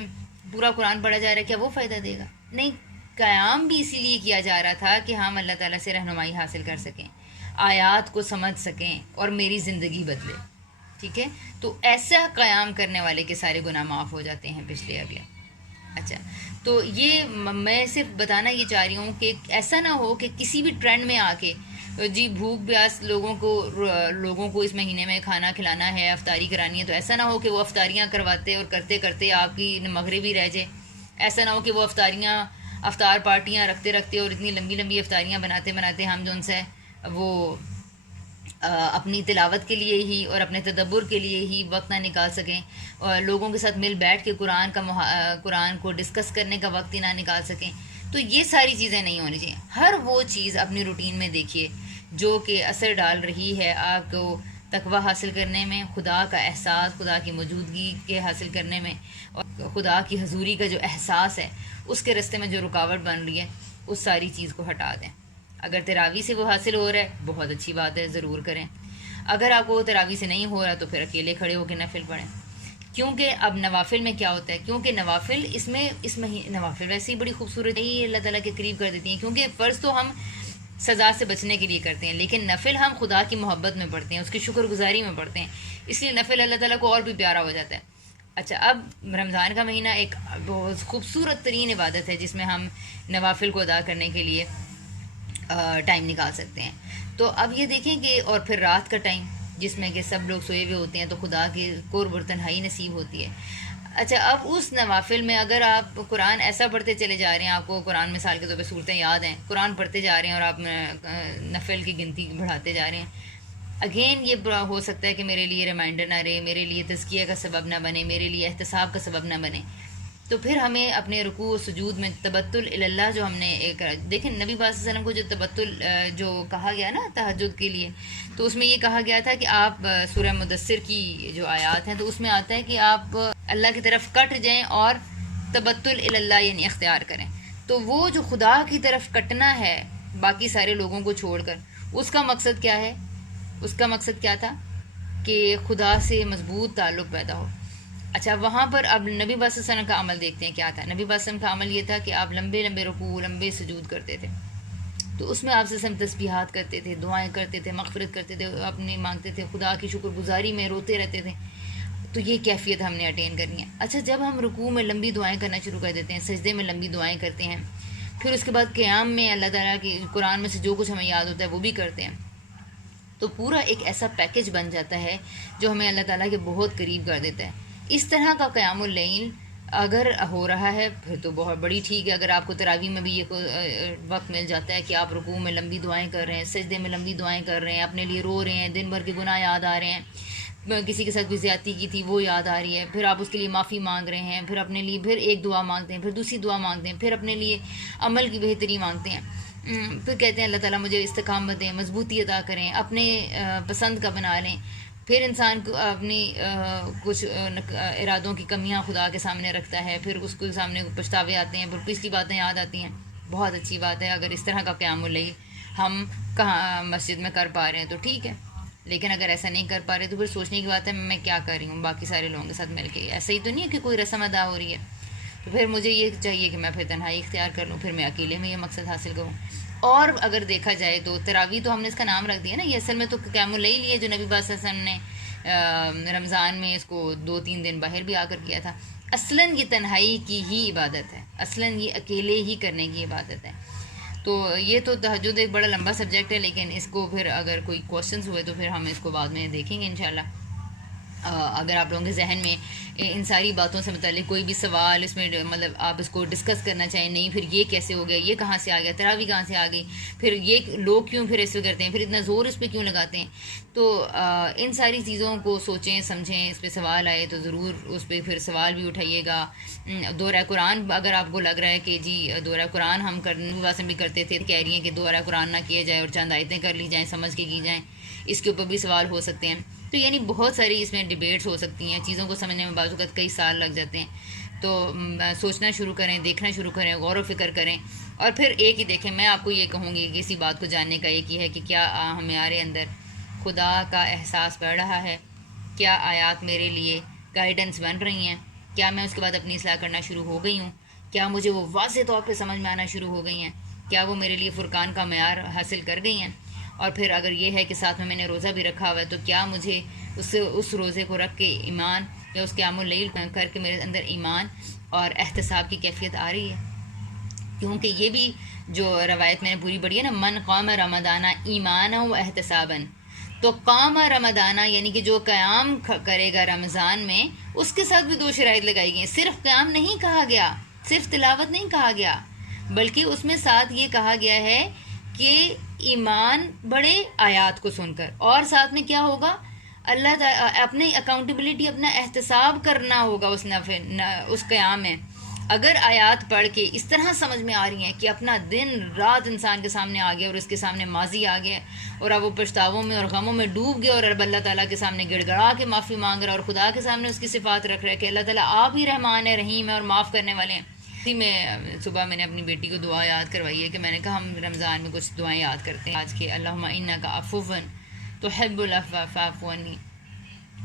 پورا قرآن پڑھا جا رہا ہے کیا وہ فائدہ دے گا؟ نہیں, قیام بھی اسی لیے کیا جا رہا تھا کہ ہم اللہ تعالیٰ سے رہنمائی حاصل کر سکیں, آیات کو سمجھ سکیں اور میری زندگی بدلے. ٹھیک ہے, تو ایسا قیام کرنے والے کے سارے گناہ معاف ہو جاتے ہیں پچھلے اگلے. اچھا تو یہ میں صرف بتانا یہ چاہ رہی ہوں کہ ایسا نہ ہو کہ کسی بھی ٹرینڈ میں آ کے جی بھوک پیاس لوگوں کو اس مہینے میں کھانا کھلانا ہے, افطاری کرانی ہے, تو ایسا نہ ہو کہ وہ افطاریاں کرواتے اور کرتے کرتے آپ کی مغربی رہ جائے. ایسا نہ ہو کہ وہ افطار پارٹیاں رکھتے اور اتنی لمبی لمبی افطاریاں بناتے ہم جو ان سے وہ اپنی تلاوت کے لیے ہی اور اپنے تدبر کے لیے ہی وقت نہ نکال سکیں, اور لوگوں کے ساتھ مل بیٹھ کے قرآن کو ڈسکس کرنے کا وقت ہی نہ نکال سکیں. تو یہ ساری چیزیں نہیں ہونی چاہیے. ہر وہ چیز اپنی روٹین میں دیکھیے جو کہ اثر ڈال رہی ہے آپ کو تقوی حاصل کرنے میں, خدا کا احساس, خدا کی موجودگی کے حاصل کرنے میں, اور خدا کی حضوری کا جو احساس ہے اس کے راستے میں جو رکاوٹ بن رہی ہے اس ساری چیز کو ہٹا دیں. اگر تراویح سے وہ حاصل ہو رہا ہے بہت اچھی بات ہے, ضرور کریں. اگر آپ کو وہ تراویح سے نہیں ہو رہا تو پھر اکیلے کھڑے ہو کے نفل پڑھیں. کیونکہ اب نوافل میں کیا ہوتا ہے, کیونکہ نوافل نوافل ویسے ہی بڑی خوبصورت ہی اللہ تعالیٰ کے قریب کر دیتی ہیں, کیونکہ فرض تو ہم سزا سے بچنے کے لیے کرتے ہیں لیکن نفل ہم خدا کی محبت میں پڑھتے ہیں, اس کی شکر گزاری میں پڑھتے ہیں, اس لیے نفل اللہ تعالیٰ کو اور بھی پیارا ہو جاتا ہے. اچھا اب رمضان کا مہینہ ایک بہت خوبصورت ترین عبادت ہے جس میں ہم نوافل کو ادا کرنے کے لیے ٹائم نکال سکتے ہیں. تو اب یہ دیکھیں کہ اور پھر رات کا ٹائم جس میں کہ سب لوگ سوئے ہوئے ہوتے ہیں تو خدا کی قرب اور تنہائی نصیب ہوتی ہے. اچھا اب اس نوافل میں اگر آپ قرآن ایسا پڑھتے چلے جا رہے ہیں, آپ کو قرآن مثال کے طور پہ صورتیں یاد ہیں, قرآن پڑھتے جا رہے ہیں اور آپ نفل کی گنتی بڑھاتے جا رہے ہیں, اگین یہ ہو سکتا ہے کہ میرے لیے ریمائنڈر نہ رہے, میرے لیے تزکیہ کا سبب نہ بنے, میرے لیے احتساب کا سبب نہ بنے. تو پھر ہمیں اپنے رکوع و سجود میں تبتل اللہ جو ہم نے ایک دیکھیں نبی صلی اللہ علیہ وسلم کو جو تبتل جو کہا گیا نا تہجد کے لیے, تو اس میں یہ کہا گیا تھا کہ آپ سورہ مدثر کی جو آیات ہیں تو اس میں آتا ہے کہ آپ اللہ کی طرف کٹ جائیں اور تبتل اللہ یعنی اختیار کریں. تو وہ جو خدا کی طرف کٹنا ہے باقی سارے لوگوں کو چھوڑ کر, اس کا مقصد کیا ہے؟ اس کا مقصد کیا تھا کہ خدا سے مضبوط تعلق پیدا ہو. اچھا وہاں پر اب نبی صلی اللہ علیہ وسلم کا عمل دیکھتے ہیں کیا تھا. نبی صلی اللہ علیہ وسلم کا عمل یہ تھا کہ آپ لمبے لمبے رکوع لمبے سجود کرتے تھے, تو اس میں آپ سے تسبیحات کرتے تھے, دعائیں کرتے تھے, مغفرت کرتے تھے, اپنے مانگتے تھے, خدا کی شکر گزاری میں روتے رہتے تھے. تو یہ کیفیت ہم نے اٹین کرنی ہے. اچھا جب ہم رکوع میں لمبی دعائیں کرنا شروع کر دیتے ہیں, سجدے میں لمبی دعائیں کرتے ہیں, پھر اس کے بعد قیام میں اللہ تعالیٰ کی قرآن میں سے جو کچھ ہمیں یاد ہوتا ہے وہ بھی کرتے ہیں, تو پورا ایک ایسا پیکج بن جاتا ہے جو ہمیں اللہ تعالیٰ کے بہت قریب کر دیتا ہے. اس طرح کا قیام اللیل اگر ہو رہا ہے پھر تو بہت بڑی ٹھیک ہے. اگر آپ کو تراویح میں بھی یہ وقت مل جاتا ہے کہ آپ رکوع میں لمبی دعائیں کر رہے ہیں, سجدے میں لمبی دعائیں کر رہے ہیں, اپنے لیے رو رہے ہیں, دن بھر کے گناہ یاد آ رہے ہیں, کسی کے ساتھ کوئی زیادتی کی تھی وہ یاد آ رہی ہے, پھر آپ اس کے لیے معافی مانگ رہے ہیں, پھر اپنے لیے پھر ایک دعا مانگتے ہیں, پھر دوسری دعا مانگتے ہیں, پھر اپنے لیے عمل کی بہتری مانگتے ہیں, پھر کہتے ہیں اللہ تعالیٰ مجھے استقامت دیں, مضبوطی عطا کریں, اپنے پسند کا بنا لیں. پھر انسان کو اپنی کچھ ارادوں کی کمیاں خدا کے سامنے رکھتا ہے, پھر اس کے سامنے پچھتاوے آتے ہیں, پھر پچھلی باتیں یاد آتی ہیں. بہت اچھی بات ہے اگر اس طرح کا قیام اللیل ہم کہاں مسجد میں کر پا رہے ہیں تو ٹھیک ہے, لیکن اگر ایسا نہیں کر پا رہے تو پھر سوچنے کی بات ہے میں کیا کر رہی ہوں باقی سارے لوگوں کے ساتھ مل کے. ایسا ہی تو نہیں ہے کہ کوئی رسم ادا ہو رہی ہے. تو پھر مجھے یہ چاہیے کہ میں پھر تنہائی اختیار کر لوں, پھر میں اکیلے میں یہ مقصد حاصل کروں. اور اگر دیکھا جائے تو تراویح تو ہم نے اس کا نام رکھ دیا نا, یہ اصل میں تو قیام اللیل ہی ہے جو نبی صلی اللہ علیہ وسلم نے رمضان میں اس کو 2-3 دن باہر بھی آ کر کیا تھا. اصلاً یہ تنہائی کی ہی عبادت ہے, اصلاً یہ اکیلے ہی کرنے کی عبادت ہے. تو یہ تو تہجد ایک بڑا لمبا سبجیکٹ ہے, لیکن اس کو پھر اگر کوئی کوشچنز ہوئے تو پھر ہم اس کو بعد میں دیکھیں گے انشاءاللہ. اگر آپ لوگوں کے ذہن میں ان ساری باتوں سے متعلق کوئی بھی سوال اس میں مطلب آپ اس کو ڈسکس کرنا چاہیں, نہیں پھر یہ کیسے ہو گیا, یہ کہاں سے آ گیا, تراویح کہاں سے آ گئی, پھر یہ لوگ کیوں پھر ایسے کرتے ہیں, پھر اتنا زور اس پہ کیوں لگاتے ہیں, تو ان ساری چیزوں کو سوچیں سمجھیں. اس پہ سوال آئے تو ضرور اس پہ پھر سوال بھی اٹھائیے گا. دورہ قرآن اگر آپ کو لگ رہا ہے کہ جی دورہ قرآن ہم واسم بھی کرتے تھے, کہہ رہی ہیں کہ دورہ قرآن نہ کیا جائے اور چند آیتیں کر لی جائیں, سمجھ کے کی جائیں, اس کے اوپر بھی سوال ہو سکتے ہیں. تو یعنی بہت ساری اس میں ڈیبیٹس ہو سکتی ہیں, چیزوں کو سمجھنے میں بعض اوقات کئی سال لگ جاتے ہیں. تو سوچنا شروع کریں, دیکھنا شروع کریں, غور و فکر کریں, اور پھر ایک ہی دیکھیں. میں آپ کو یہ کہوں گی کہ اسی بات کو جاننے کا ایک ہی ہے کہ کیا ہمارے اندر خدا کا احساس بڑھ رہا ہے, کیا آیات میرے لیے گائیڈنس بن رہی ہیں, کیا میں اس کے بعد اپنی اصلاح کرنا شروع ہو گئی ہوں, کیا مجھے وہ واضح طور پہ سمجھ میں آنا شروع ہو گئی ہیں, کیا وہ میرے لیے فرقان کا معیار حاصل کر گئی ہیں. اور پھر اگر یہ ہے کہ ساتھ میں نے روزہ بھی رکھا ہوا ہے, تو کیا مجھے اس روزے کو رکھ کے ایمان یا اس قیام اللیل کر کے میرے اندر ایمان اور احتساب کی کیفیت آ رہی ہے. کیونکہ یہ بھی جو روایت میں نے پوری پڑھی ہے نا, من قام رمضان ایمانا و احتسابا, تو قام رمضان یعنی کہ جو قیام کرے گا رمضان میں, اس کے ساتھ بھی 2 شرائط لگائی گئی ہیں. صرف قیام نہیں کہا گیا, صرف تلاوت نہیں کہا گیا, بلکہ اس میں ساتھ یہ کہا گیا ہے کہ ایمان بڑے آیات کو سن کر, اور ساتھ میں کیا ہوگا, اللہ تعالیٰ اپنی اکاؤنٹیبلٹی, اپنا احتساب کرنا ہوگا اس قیام میں. اگر آیات پڑھ کے اس طرح سمجھ میں آ رہی ہیں کہ اپنا دن رات انسان کے سامنے آ گیا اور اس کے سامنے ماضی آ گیا, اور اب وہ پچھتاووں میں اور غموں میں ڈوب گیا, اور اب اللہ تعالیٰ کے سامنے گڑ گڑا کے معافی مانگ رہا, اور خدا کے سامنے اس کی صفات رکھ رہا ہے کہ اللہ تعالیٰ آپ ہی رحمان ہے, رحیم ہے اور معاف کرنے والے ہیں. اسی میں صبح میں نے اپنی بیٹی کو دعا یاد کروائی ہے کہ میں نے کہا ہم رمضان میں کچھ دعائیں یاد کرتے ہیں آج کے, اللہم انک عفو تحب العفو فاعف عنی.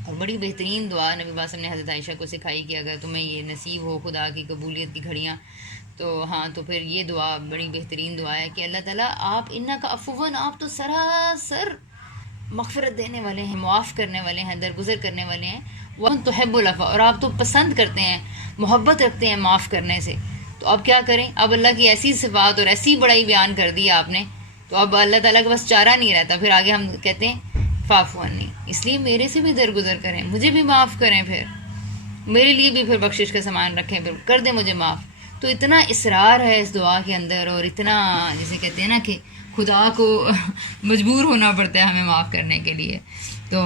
اور بڑی بہترین دعا نبی واسم نے حضرت عائشہ کو سکھائی کہ اگر تمہیں یہ نصیب ہو خدا کی قبولیت کی گھڑیاں, تو ہاں تو پھر یہ دعا بڑی بہترین دعا ہے کہ اللہ تعالیٰ آپ انک عفو, آپ تو سراسر مغفرت دینے والے ہیں, معاف کرنے والے ہیں, درگزر کرنے والے ہیں. وَأَنْتُ تُحِبُّ الْعَفْوَ, اور آپ تو پسند کرتے ہیں, محبت رکھتے ہیں معاف کرنے سے. تو اب کیا کریں, اب اللہ کی ایسی صفات اور ایسی بڑائی بیان کر دی آپ نے, تو اب اللہ تعالیٰ کے پاس چارہ نہیں رہتا. پھر آگے ہم کہتے ہیں فاعف عنی, اس لیے میرے سے بھی درگزر کریں, مجھے بھی معاف کریں, پھر میرے لیے بھی پھر بخشش کا سامان رکھیں, پھر کر دیں مجھے معاف. تو اتنا اصرار ہے اس دعا کے اندر, اور اتنا جسے کہتے ہیں نا کہ خدا کو مجبور ہونا پڑتا ہے ہمیں معاف کرنے کے لیے. تو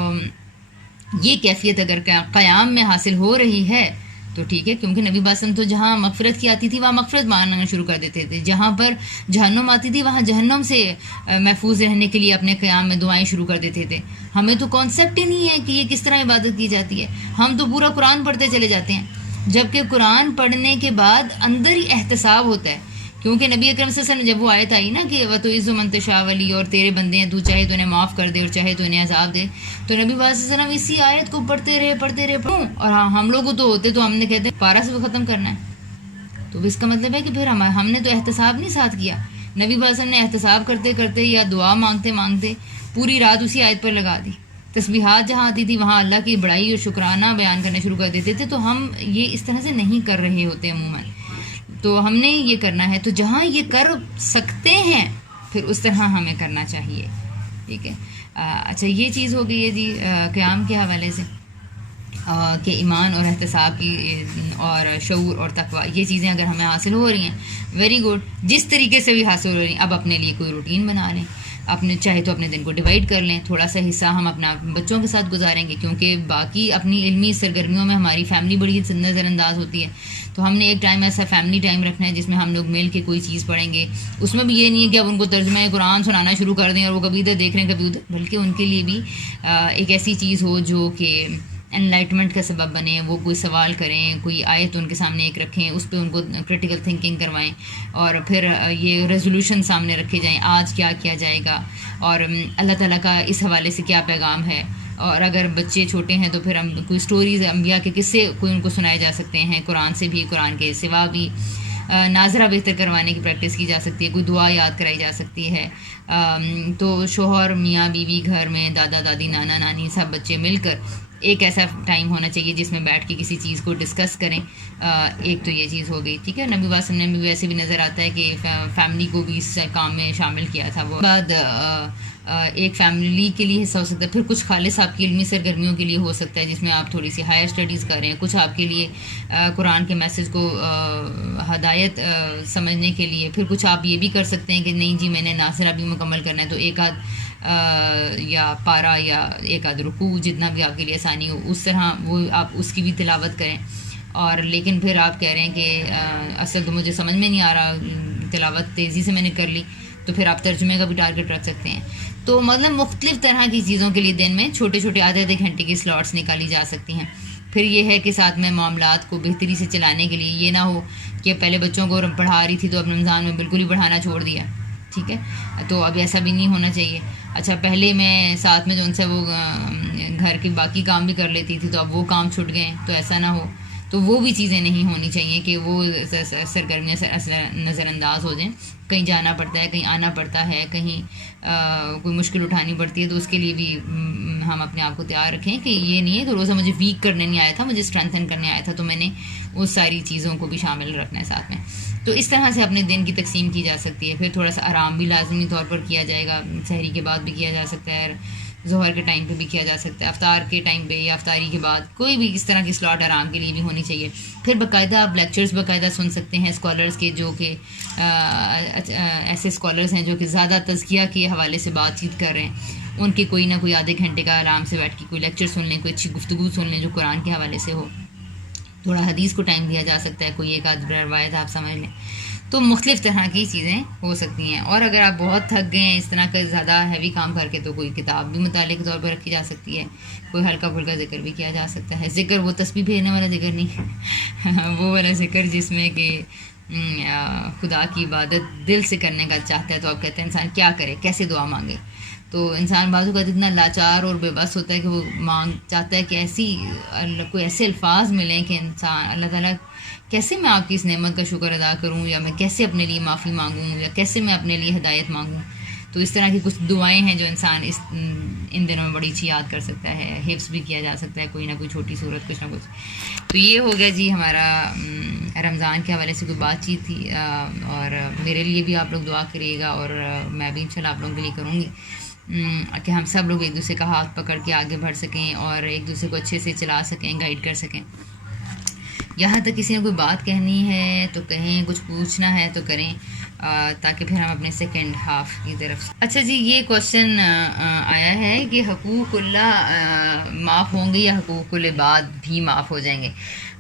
یہ کیفیت اگر قیام میں حاصل ہو رہی ہے تو ٹھیک ہے, کیونکہ نبی باسم تو جہاں مغفرت کی آتی تھی وہاں مغفرت مانگنا شروع کر دیتے تھے, جہاں پر جہنم آتی تھی وہاں جہنم سے محفوظ رہنے کے لیے اپنے قیام میں دعائیں شروع کر دیتے تھے. ہمیں تو کانسیپٹ ہی نہیں ہے کہ یہ کس طرح عبادت کی جاتی ہے, ہم تو پورا قرآن پڑھتے چلے جاتے ہیں, جبکہ قرآن پڑھنے کے بعد اندر ہی احتساب ہوتا ہے. کیونکہ نبی اکرم صلی اللہ علیہ وسلم جب وہ آیت آئی نا کہ وَتُعِزُّ مَن تَشَاءُ وَلِی, اور تیرے بندے ہیں, تو چاہے تو انہیں معاف کر دے اور چاہے تو انہیں عذاب دے, تو نبی صلی اللہ علیہ وسلم اسی آیت کو پڑھتے رہے. اور ہم لوگ تو ہوتے تو ہم نے کہتے ہیں پارہ سے بھی ختم کرنا ہے. تو اس کا مطلب ہے کہ پھر ہم نے تو احتساب نہیں ساتھ کیا. نبی صلی اللہ علیہ وسلم نے احتساب کرتے کرتے یا دعا مانگتے مانگتے پوری رات اسی آیت پر لگا دی. تسبیحات جہاں آتی تھی وہاں اللہ کی بڑائی اور شکرانہ بیان کرنا شروع کر دیتے تھے. تو ہم یہ اس طرح سے نہیں کر رہے ہوتے عموماً, تو ہم نے یہ کرنا ہے. تو جہاں یہ کر سکتے ہیں پھر اس طرح ہمیں کرنا چاہیے, ٹھیک ہے. اچھا, یہ چیز ہو گئی ہے جی قیام کے حوالے سے, کہ ایمان اور احتساب کی اور شعور اور تقویٰ, یہ چیزیں اگر ہمیں حاصل ہو رہی ہیں ویری گڈ. جس طریقے سے بھی حاصل ہو رہی ہیں, اب اپنے لیے کوئی روٹین بنا لیں, اپنے چاہے تو اپنے دن کو ڈیوائڈ کر لیں, تھوڑا سا حصہ ہم اپنا بچوں کے ساتھ گزاریں گے, کیونکہ باقی اپنی علمی سرگرمیوں میں ہماری فیملی بڑی نظر انداز ہوتی ہے. تو ہم نے ایک ٹائم ایسا فیملی ٹائم رکھنا ہے جس میں ہم لوگ مل کے کوئی چیز پڑھیں گے. اس میں بھی یہ نہیں ہے کہ اب ان کو ترجمہ قرآن سنانا شروع کر دیں اور وہ کبھی ادھر دیکھ رہے ہیں کبھی ادھر, بلکہ ان کے لیے بھی ایک ایسی چیز ہو جو کہ انلائٹمنٹ کا سبب بنیں، وہ کوئی سوال کریں، کوئی آیت ان کے سامنے ایک رکھیں، اس پہ ان کو کرٹیکل تھنکنگ کروائیں، اور پھر یہ ریزولوشن سامنے رکھے جائیں آج کیا کیا جائے گا، اور اللہ تعالیٰ کا اس حوالے سے کیا پیغام ہے. اور اگر بچے چھوٹے ہیں تو پھر ہم کوئی سٹوریز انبیاء کے قصے کوئی ان کو سنائے جا سکتے ہیں، قرآن سے بھی، قرآن کے سوا بھی. ناظرہ بہتر کروانے کی پریکٹس کی جا سکتی ہے، کوئی دعا یاد کرائی جا سکتی ہے. تو شوہر، میاں بیوی، گھر میں دادا دادی، نانا نانی، سب بچے مل کر ایک ایسا ٹائم ہونا چاہیے جس میں بیٹھ کے کسی چیز کو ڈسکس کریں. ایک تو یہ چیز ہو گئی، ٹھیک ہے. نبی صلی اللہ علیہ وسلم نے بھی ویسے بھی نظر آتا ہے کہ فیملی کو بھی اس کام میں شامل کیا تھا. وہ بعد ایک فیملی کے لیے حصہ ہو سکتا ہے، پھر کچھ خالص آپ کی علمی سرگرمیوں کے لیے ہو سکتا ہے جس میں آپ تھوڑی سی ہائر اسٹڈیز کر رہے ہیں، کچھ آپ کے لیے قرآن کے میسج کو ہدایت سمجھنے کے لیے. پھر کچھ آپ یہ بھی کر سکتے ہیں کہ نہیں جی میں نے ناظرہ بھی مکمل کرنا ہے، تو ایک آدھ یا پارا یا ایک آدھ رکوع جتنا بھی آپ کے لیے آسانی ہو اس طرح وہ آپ اس کی بھی تلاوت کریں. اور لیکن پھر آپ کہہ رہے ہیں کہ اصل تو مجھے سمجھ میں نہیں آ رہا، تلاوت تیزی سے میں نے کر لی، تو پھر آپ ترجمے کا بھی ٹارگٹ رکھ سکتے ہیں. تو مطلب مختلف طرح کی چیزوں کے لیے دن میں چھوٹے چھوٹے آدھے آدھے گھنٹے کی سلاٹس نکالی جا سکتی ہیں. پھر یہ ہے کہ ساتھ میں معاملات کو بہتری سے چلانے کے لیے یہ نہ ہو کہ پہلے بچوں کو پڑھا رہی تھی تو اب رمضان میں بالکل ہی پڑھانا چھوڑ دیا، ٹھیک ہے. تو اب ایسا بھی نہیں ہونا چاہیے. اچھا پہلے میں ساتھ میں جو ان سے وہ گھر کے باقی کام بھی کر لیتی تھی تو اب وہ کام چھٹ گئے، تو ایسا نہ ہو. تو وہ بھی چیزیں نہیں ہونی چاہیے کہ وہ سرگرمیاں نظر انداز ہو جائیں. کہیں جانا پڑتا ہے، کہیں آنا پڑتا ہے، کہیں کوئی مشکل اٹھانی پڑتی ہے، تو اس کے لیے بھی ہم اپنے آپ کو تیار رکھیں کہ یہ نہیں ہے کہ روزہ مجھے ویک کرنے نہیں آیا تھا، مجھے اسٹرینتھن کرنے آیا تھا، تو میں نے اس ساری چیزوں کو بھی شامل رکھنا ہے ساتھ میں. تو اس طرح سے اپنے دن کی تقسیم کی جا سکتی ہے. پھر تھوڑا سا آرام بھی لازمی طور پر کیا جائے گا، سحری کے بعد بھی کیا جا سکتا ہے، ظہر کے ٹائم پہ بھی کیا جا سکتا ہے، افطار کے ٹائم پہ یا افطاری کے بعد کوئی بھی اس طرح کی سلاٹ آرام کے لیے بھی ہونی چاہیے. پھر باقاعدہ آپ لیکچرز باقاعدہ سن سکتے ہیں اسکالرز کے، جو کہ ایسے اسکالرز ہیں جو کہ زیادہ تزکیہ کے حوالے سے بات چیت کر رہے ہیں. ان کے کوئی نہ کوئی آدھے گھنٹے کا آرام سے بیٹھ کے کوئی لیکچر سن لیں، کوئی اچھی گفتگو سن لیں جو قرآن کے حوالے سے ہو. تھوڑا حدیث کو ٹائم دیا جا سکتا ہے، کوئی ایک آدھ روایت آپ سمجھ لیں. تو مختلف طرح کی چیزیں ہو سکتی ہیں. اور اگر آپ بہت تھک گئے ہیں اس طرح کا زیادہ ہیوی کام کر کے، تو کوئی کتاب بھی مطالعے کے طور پر رکھی جا سکتی ہے، کوئی ہلکا پھلکا ذکر بھی کیا جا سکتا ہے. ذکر وہ تسبیح بھیجنے والا ذکر نہیں وہ والا ذکر جس میں کہ خدا کی عبادت دل سے کرنے کا چاہتا ہے. تو آپ کہتے ہیں انسان کیا کرے، کیسے دعا مانگے. تو انسان بعض اوقات اتنا لاچار اور بے بس ہوتا ہے کہ وہ چاہتا ہے کہ کوئی ایسے الفاظ ملیں کہ انسان اللہ تعالیٰ کیسے میں آپ کی اس نعمت کا شکر ادا کروں، یا میں کیسے اپنے لیے معافی مانگوں، یا کیسے میں اپنے لیے ہدایت مانگوں. تو اس طرح کی کچھ دعائیں ہیں جو انسان ان دنوں میں بڑی اچھی یاد کر سکتا ہے. حفظ بھی کیا جا سکتا ہے کوئی نہ کوئی چھوٹی صورت، کچھ نہ کچھ. تو یہ ہو گیا جی ہمارا رمضان کے حوالے سے کوئی بات چیت تھی. اور میرے لیے بھی آپ لوگ دعا کریے گا، اور میں بھی انشاءاللہ آپ لوگوں کے لیے کروں گی کہ ہم سب لوگ ایک دوسرے کا ہاتھ پکڑ کے آگے بڑھ سکیں اور ایک دوسرے کو اچھے سے چلا سکیں، گائیڈ کر سکیں. یہاں تک کسی نے کوئی بات کہنی ہے تو کہیں، کچھ پوچھنا ہے تو کریں، تاکہ پھر ہم اپنے سیکنڈ ہاف کی طرف. اچھا جی، یہ کوشچن آیا ہے کہ حقوق اللہ معاف ہوں گے یا حقوق العباد بھی معاف ہو جائیں گے.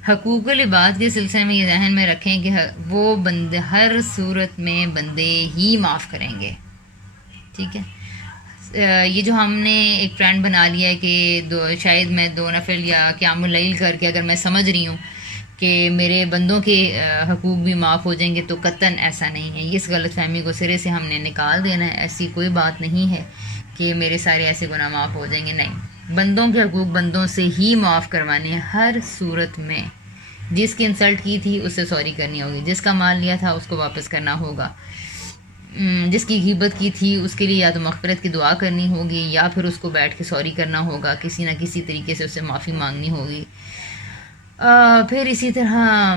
حقوق العباد کے سلسلے میں یہ ذہن میں رکھیں کہ وہ بندے ہر صورت میں بندے ہی معاف کریں گے، ٹھیک ہے. یہ جو ہم نے ایک ٹرینڈ بنا لیا ہے کہ شاید میں 2 نفل یا قیام اللیل کر کے اگر میں سمجھ رہی ہوں کہ میرے بندوں کے حقوق بھی معاف ہو جائیں گے، تو قطعاً ایسا نہیں ہے. اس غلط فہمی کو سرے سے ہم نے نکال دینا ہے. ایسی کوئی بات نہیں ہے کہ میرے سارے ایسے گناہ معاف ہو جائیں گے، نہیں. بندوں کے حقوق بندوں سے ہی معاف کروانے ہیں ہر صورت میں. جس کی انسلٹ کی تھی اس سے سوری کرنی ہوگی، جس کا مال لیا تھا اس کو واپس کرنا ہوگا، جس کی غیبت کی تھی اس کے لیے یا تو مغفرت کی دعا کرنی ہوگی، یا پھر اس کو بیٹھ کے سوری کرنا ہوگا، کسی نہ کسی طریقے سے اسے معافی مانگنی ہوگی. پھر اسی طرح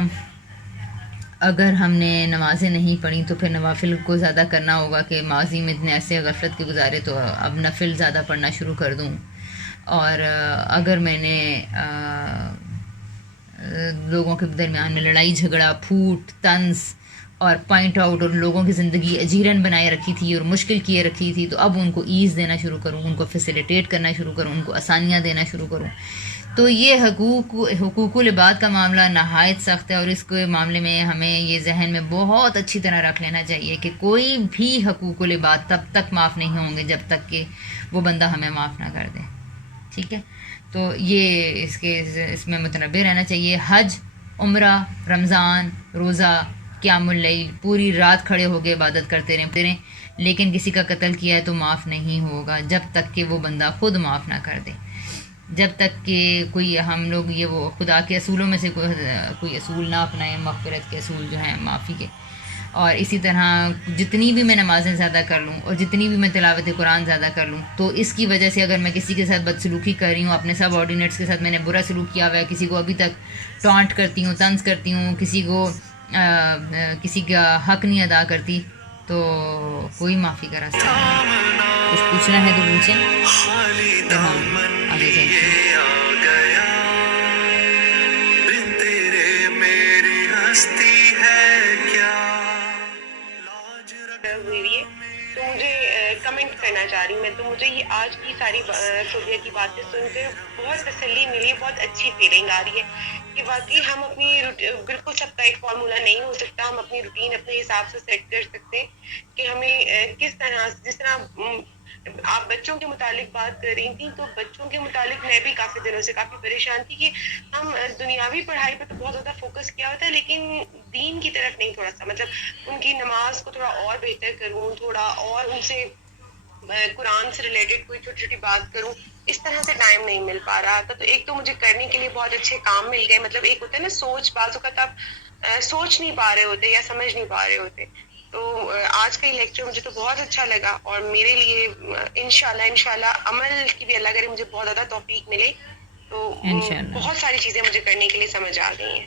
اگر ہم نے نمازیں نہیں پڑھی تو پھر نوافل کو زیادہ کرنا ہوگا کہ ماضی میں اتنے ایسے غفلت کے گزارے تو اب نفل زیادہ پڑھنا شروع کر دوں. اور اگر میں نے لوگوں کے درمیان میں لڑائی جھگڑا، پھوٹ، طنز اور پوائنٹ آؤٹ اور لوگوں کی زندگی اجیرن بنائے رکھی تھی اور مشکل کیے رکھی تھی، تو اب ان کو ایز دینا شروع کروں، ان کو فیسیلیٹیٹ کرنا شروع کروں، ان کو آسانیاں دینا شروع کروں. تو یہ حقوق العباد کا معاملہ نہایت سخت ہے، اور اس کے معاملے میں ہمیں یہ ذہن میں بہت اچھی طرح رکھ لینا چاہیے کہ کوئی بھی حقوق العباد تب تک معاف نہیں ہوں گے جب تک کہ وہ بندہ ہمیں معاف نہ کر دے. ٹھیک ہے. تو یہ اس میں متنبع رہنا چاہیے. حج، عمرہ، رمضان، روزہ، قیام اللیل، پوری رات کھڑے ہو کے عبادت کرتے رہیں، لیکن کسی کا قتل کیا ہے تو معاف نہیں ہوگا جب تک کہ وہ بندہ خود معاف نہ کر دے. جب تک کہ کوئی ہم لوگ یہ وہ خدا کے اصولوں میں سے کوئی اصول نہ اپنائیں، مغفرت کے اصول جو ہیں معافی کے. اور اسی طرح جتنی بھی میں نمازیں زیادہ کر لوں اور جتنی بھی میں تلاوت قرآن زیادہ کر لوں، تو اس کی وجہ سے اگر میں کسی کے ساتھ بدسلوکی کر رہی ہوں، اپنے سب آرڈینیٹس کے ساتھ میں نے برا سلوک کیا ہوا ہے، کسی کو ابھی تک ٹانٹ کرتی ہوں، طنز کرتی ہوں، کسی کا حق نہیں ادا کرتی، تو کوئی معافی کا راستہ نہیں. کچھ پوچھنا ہے تو پوچھیں اور ہم آگے چلتے ہیں. ہوئی ہے تو مجھے کمنٹ کرنا چاہ رہی ہوں میں. تو مجھے یہ آج کی ساری صوبیہ کی باتیں سن کر بہت تسلی ملی، بہت اچھی فیلنگ آ رہی ہے کہ واقعی ہم اپنی بالکل سب کا ایک فارمولہ نہیں ہو سکتا. ہم اپنی روٹین اپنے حساب سے سیٹ کر سکتے ہیں کہ ہمیں کس طرح، جس طرح آپ بچوں کے متعلق بات کر رہی تھیں، تو بچوں کے متعلق میں بھی کافی دنوں سے کافی پریشان تھی کہ ہم دنیاوی پڑھائی پہ تو بہت زیادہ فوکس کیا ہوتا ہے، لیکن دین کی طرف نہیں. تھوڑا سا مطلب ان کی نماز کو تھوڑا اور بہتر کروں، تھوڑا اور ان سے قرآن سے ریلیٹڈ کوئی چھوٹی چھوٹی بات کروں، اس طرح سے ٹائم نہیں مل پا رہا تھا. تو ایک تو مجھے کرنے کے لیے بہت اچھے کام مل گئے. مطلب ایک ہوتا ہے نا سوچ، بعض اوقات آپ سوچ نہیں پا رہے ہوتے یا سمجھ نہیں پا رہے ہوتے. تو آج کا یہ لیکچر مجھے تو بہت اچھا لگا، اور میرے لیے انشاءاللہ عمل کی بھی اللہ کرے مجھے بہت زیادہ توفیق ملے. تو انشاءاللہ. بہت ساری چیزیں مجھے کرنے کے لیے سمجھ آ گئی ہیں.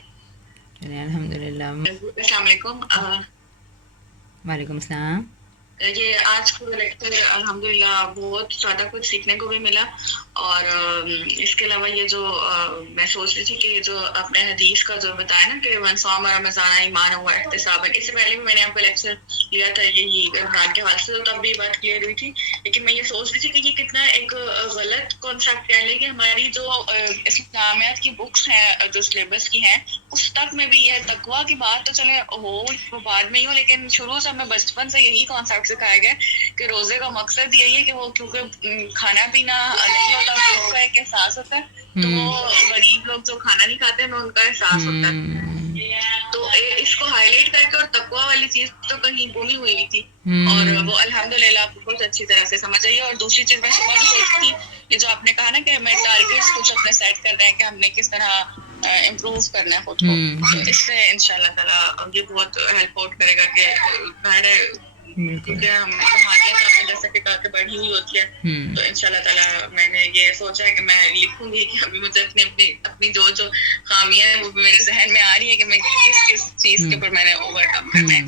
الحمد للہ. السلام علیکم. وعلیکم السلام. یہ آج کا لیکچر الحمدللہ بہت زیادہ کچھ سیکھنے کو بھی ملا. اور اس کے علاوہ یہ جو میں سوچ رہی تھی کہ جو اپنے حدیث کا جو بتایا نا کہ من صام رمضان ایمانا و احتسابا، اس سے پہلے بھی میں نے آپ کا لیکچر لیا تھا یہی رمضان کے حوالے سے، تو تب بھی بات کلیئر ہوئی تھی. لیکن میں یہ سوچ رہی تھی کہ یہ کتنا ایک غلط کانسیپٹ کہہ لیں کہ ہماری جو اسلامیات کی بکس ہیں جو سلیبس کی ہیں، اس تک میں بھی یہ تقویٰ کی بات تو چلے ہو وہ بعد میں ہی ہو، لیکن شروع سے ہمیں بچپن سے یہی کانسیپٹ سکھایا گیا کہ روزے کا مقصد یہی ہے کہ وہ کیونکہ کھانا پینا نہیں ہوتا، اس کا ایک احساس ہوتا ہے. تو وہ غریب لوگ جو کھانا نہیں کھاتے ہیں ان کا احساس ہوتا ہے. تو اس کو ہائی لائٹ کر کے، اور تقویٰ والی چیز تو کہیں گمی ہوئی تھی، اور وہ الحمدللہ بہت اچھی طرح سے سمجھ آئی. اور دوسری چیز میں صبح بھی سوچتی تھی، یہ جو آپ نے کہا نا کہ ہمیں ٹارگیٹس کچھ اپنے سیٹ کر رہے ہیں کہ ہم نے کس طرح امپروو کرنا ہے خود کو، تو اس سے انشاءاللہ تعالیٰ یہ بہت ہیلپ آؤٹ کرے گا کہ ظاہر ہے کیونکہ ہم روحانیت آپ نے جیسا کہ کہا کہ بڑھی ہوئی ہوتی ہے. تو انشاءاللہ تعالیٰ میں نے یہ سوچا ہے کہ میں لکھوں گی کہ ابھی مجھے اپنی جو خامیاں ہیں وہ بھی میرے ذہن میں آ رہی ہے کہ میں کس چیز کے اوپر میں نے اوور کم کرنا ہے.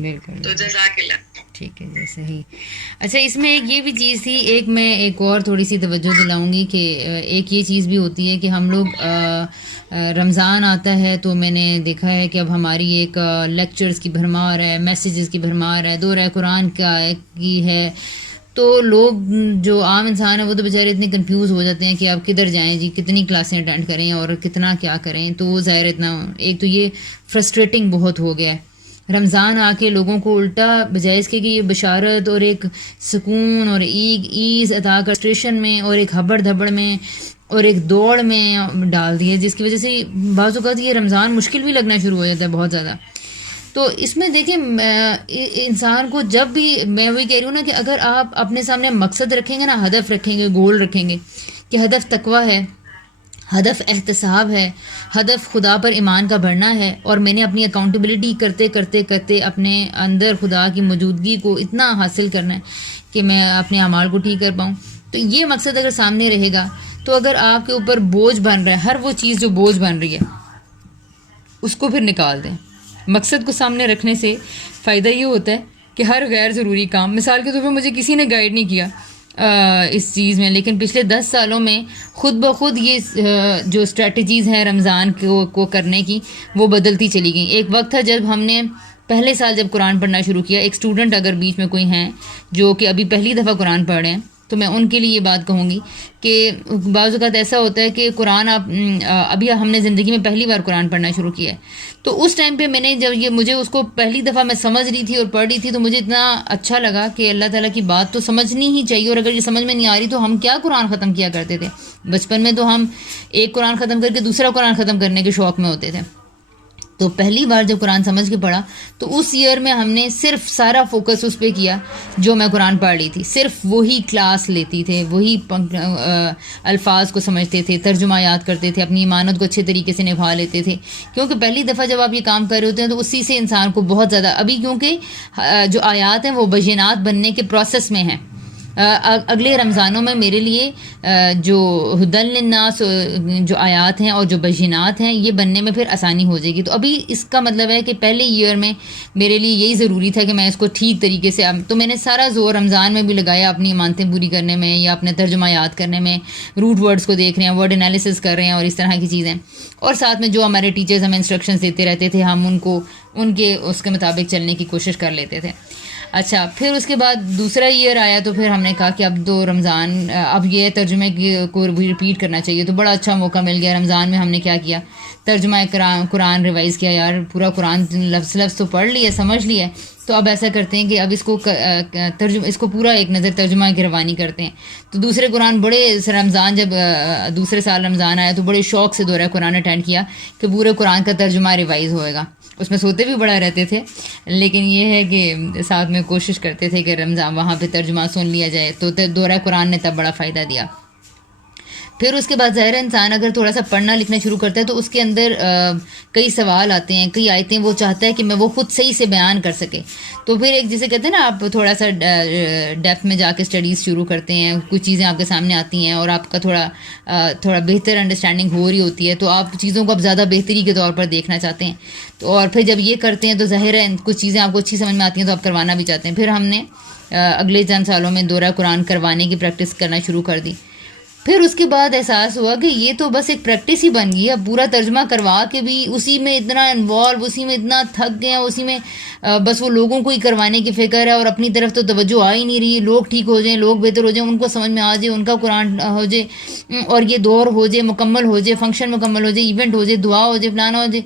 بالکل. تو جزاک اللہ. ٹھیک ہے جی، صحیح. اچھا، اس میں ایک یہ بھی چیز تھی، میں ایک اور تھوڑی سی توجہ دلاؤں گی کہ ایک یہ چیز بھی ہوتی ہے کہ ہم لوگ رمضان آتا ہے تو میں نے دیکھا ہے کہ اب ہماری ایک لیکچرز کی بھرمار ہے، میسیجز کی بھرمار ہے، دورہ قرآن کی ہے. تو لوگ جو عام انسان ہیں وہ تو بیچارے اتنے کنفیوز ہو جاتے ہیں کہ آپ کدھر جائیں جی، کتنی کلاسیں اٹینڈ کریں اور کتنا کیا کریں. تو وہ ظاہر اتنا ایک تو یہ فرسٹریٹنگ بہت ہو گیا ہے. رمضان آ کے لوگوں کو الٹا بجائے اس کے کہ یہ بشارت اور ایک سکون اور ایز عطا کر فرسٹریشن میں اور ایک ہبڑ دھبڑ میں اور ایک دوڑ میں ڈال دی ہے، جس کی وجہ سے بعض اوقات یہ رمضان مشکل بھی لگنا شروع ہو جاتا ہے بہت زیادہ. تو اس میں دیکھیں انسان کو جب بھی، میں وہی کہہ رہی ہوں نا کہ اگر آپ اپنے سامنے مقصد رکھیں گے نا، ہدف رکھیں گے، گول رکھیں گے کہ ہدف تقویٰ ہے، ہدف احتساب ہے، ہدف خدا پر ایمان کا بڑھنا ہے، اور میں نے اپنی اکاؤنٹیبلٹی کرتے کرتے کرتے اپنے اندر خدا کی موجودگی کو اتنا حاصل کرنا ہے کہ میں اپنے اعمال کو ٹھیک کر پاؤں. تو یہ مقصد اگر سامنے رہے گا تو اگر آپ کے اوپر بوجھ بن رہا ہے، ہر وہ چیز جو بوجھ بن رہی ہے اس کو پھر نکال دیں. مقصد کو سامنے رکھنے سے فائدہ یہ ہوتا ہے کہ ہر غیر ضروری کام، مثال کے طور پہ مجھے کسی نے گائیڈ نہیں کیا اس چیز میں، لیکن پچھلے 10 سالوں میں خود بخود یہ جو اسٹریٹجیز ہیں رمضان کو کرنے کی وہ بدلتی چلی گئیں. ایک وقت تھا جب ہم نے پہلے سال جب قرآن پڑھنا شروع کیا، ایک اسٹوڈنٹ اگر بیچ میں کوئی ہیں جو کہ ابھی پہلی دفعہ قرآن پڑھ رہے ہیں تو میں ان کے لیے یہ بات کہوں گی کہ بعض اوقات ایسا ہوتا ہے کہ قرآن آپ ابھی ہم نے زندگی میں پہلی بار قرآن پڑھنا شروع کیا ہے، تو اس ٹائم پہ میں نے جب یہ مجھے اس کو پہلی دفعہ میں سمجھ رہی تھی اور پڑھ رہی تھی تو مجھے اتنا اچھا لگا کہ اللہ تعالیٰ کی بات تو سمجھنی ہی چاہیے، اور اگر یہ سمجھ میں نہیں آ رہی تو ہم کیا قرآن ختم کیا کرتے تھے بچپن میں، تو ہم ایک قرآن ختم کر کے دوسرا قرآن ختم کرنے کے شوق میں ہوتے تھے. تو پہلی بار جب قرآن سمجھ کے پڑھا تو اس ایئر میں ہم نے صرف سارا فوکس اس پہ کیا جو میں قرآن پڑھ رہی تھی، صرف وہی کلاس لیتی تھے، وہی الفاظ کو سمجھتے تھے، ترجمہ یاد کرتے تھے، اپنی ایمانت کو اچھے طریقے سے نبھا لیتے تھے، کیونکہ پہلی دفعہ جب آپ یہ کام کر رہے ہوتے ہیں تو اسی سے انسان کو بہت زیادہ ابھی کیونکہ جو آیات ہیں وہ بینات بننے کے پروسیس میں ہیں. اگلے رمضانوں میں میرے لیے جو ہدی للناس جو آیات ہیں اور جو بینات ہیں یہ بننے میں پھر آسانی ہو جائے گی. تو ابھی اس کا مطلب ہے کہ پہلے ایئر میں میرے لیے یہی ضروری تھا کہ میں اس کو ٹھیک طریقے سے تو میں نے سارا زور رمضان میں بھی لگایا اپنی امانتیں پوری کرنے میں یا اپنے ترجمہ یاد کرنے میں، روٹ ورڈز کو دیکھ رہے ہیں، ورڈ انالیسس کر رہے ہیں اور اس طرح کی چیزیں، اور ساتھ میں جو ہمارے ٹیچرز ہمیں انسٹرکشنز دیتے رہتے تھے ہم ان کو ان کے اس کے مطابق چلنے کی کوشش کر لیتے تھے. اچھا، پھر اس کے بعد دوسرا ایئر آیا تو پھر ہم نے کہا کہ اب تو رمضان اب یہ ترجمے کو ریپیٹ کرنا چاہیے، تو بڑا اچھا موقع مل گیا. رمضان میں ہم نے کیا کیا، ترجمہ قرآن ریوائز کیا. یار پورا قرآن لفظ لفظ تو پڑھ لیا، سمجھ لیا، تو اب ایسا کرتے ہیں کہ اب اس کو پورا ایک نظر ترجمہ کی روانی کرتے ہیں. تو دوسرے قرآن بڑے رمضان جب دوسرے سال رمضان آیا تو بڑے شوق سے دورہ قرآن اٹینڈ کیا کہ پورے قرآن کا ترجمہ ریوائز ہوئے گا. اس میں سوتے بھی بڑا رہتے تھے، لیکن یہ ہے کہ ساتھ میں کوشش کرتے تھے کہ رمضان وہاں پہ ترجمہ سن لیا جائے. تو دورہ قرآن نے تب بڑا فائدہ دیا. پھر اس کے بعد ظاہر انسان اگر تھوڑا سا پڑھنا لکھنا شروع کرتا ہے تو اس کے اندر کئی سوال آتے ہیں، کئی آیتیں وہ چاہتا ہے کہ میں وہ خود صحیح سے بیان کر سکے. تو پھر ایک جیسے کہتے ہیں نا آپ تھوڑا سا ڈیپتھ میں جا کے اسٹڈیز شروع کرتے ہیں، کچھ چیزیں آپ کے سامنے آتی ہیں اور آپ کا تھوڑا بہتر انڈرسٹینڈنگ ہو رہی ہوتی ہے تو آپ چیزوں کو اب زیادہ بہتری کے طور پر دیکھنا چاہتے ہیں. تو اور پھر جب یہ کرتے ہیں تو ظاہر ہے کچھ چیزیں آپ کو اچھی سمجھ میں آتی ہیں تو آپ کروانا بھی چاہتے ہیں. پھر ہم نے اگلے چند سالوں میں دورہ قرآن کروانے کی پریکٹس کرنا شروع کر دی. پھر اس کے بعد احساس ہوا کہ یہ تو بس ایک پریکٹس ہی بن گئی ہے. پورا ترجمہ کروا کے بھی اسی میں اتنا انوالو، اسی میں اتنا تھک گئے ہیں، اسی میں بس وہ لوگوں کو ہی کروانے کی فکر ہے اور اپنی طرف تو توجہ آ ہی نہیں رہی. لوگ ٹھیک ہو جائیں، لوگ بہتر ہو جائیں، ان کو سمجھ میں آ جائے، ان کا قرآن ہو جائے اور یہ دور ہو جائے، مکمل ہو جائے، فنکشن مکمل ہو جائے، ایونٹ ہو جائے، دعا ہو جائے، فلانا ہو جائے.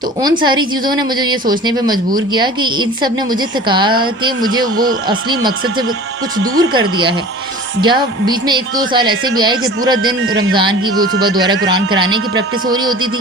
تو ان ساری چیزوں نے مجھے یہ سوچنے پہ مجبور کیا کہ ان سب نے مجھے تھکا کے مجھے وہ اصلی مقصد سے کچھ دور کر دیا ہے. یا بیچ میں 1-2 سال ایسے بھی آئے کہ پورا دن رمضان کی وہ صبح دورہ قرآن کرانے کی پریکٹس ہو رہی ہوتی تھی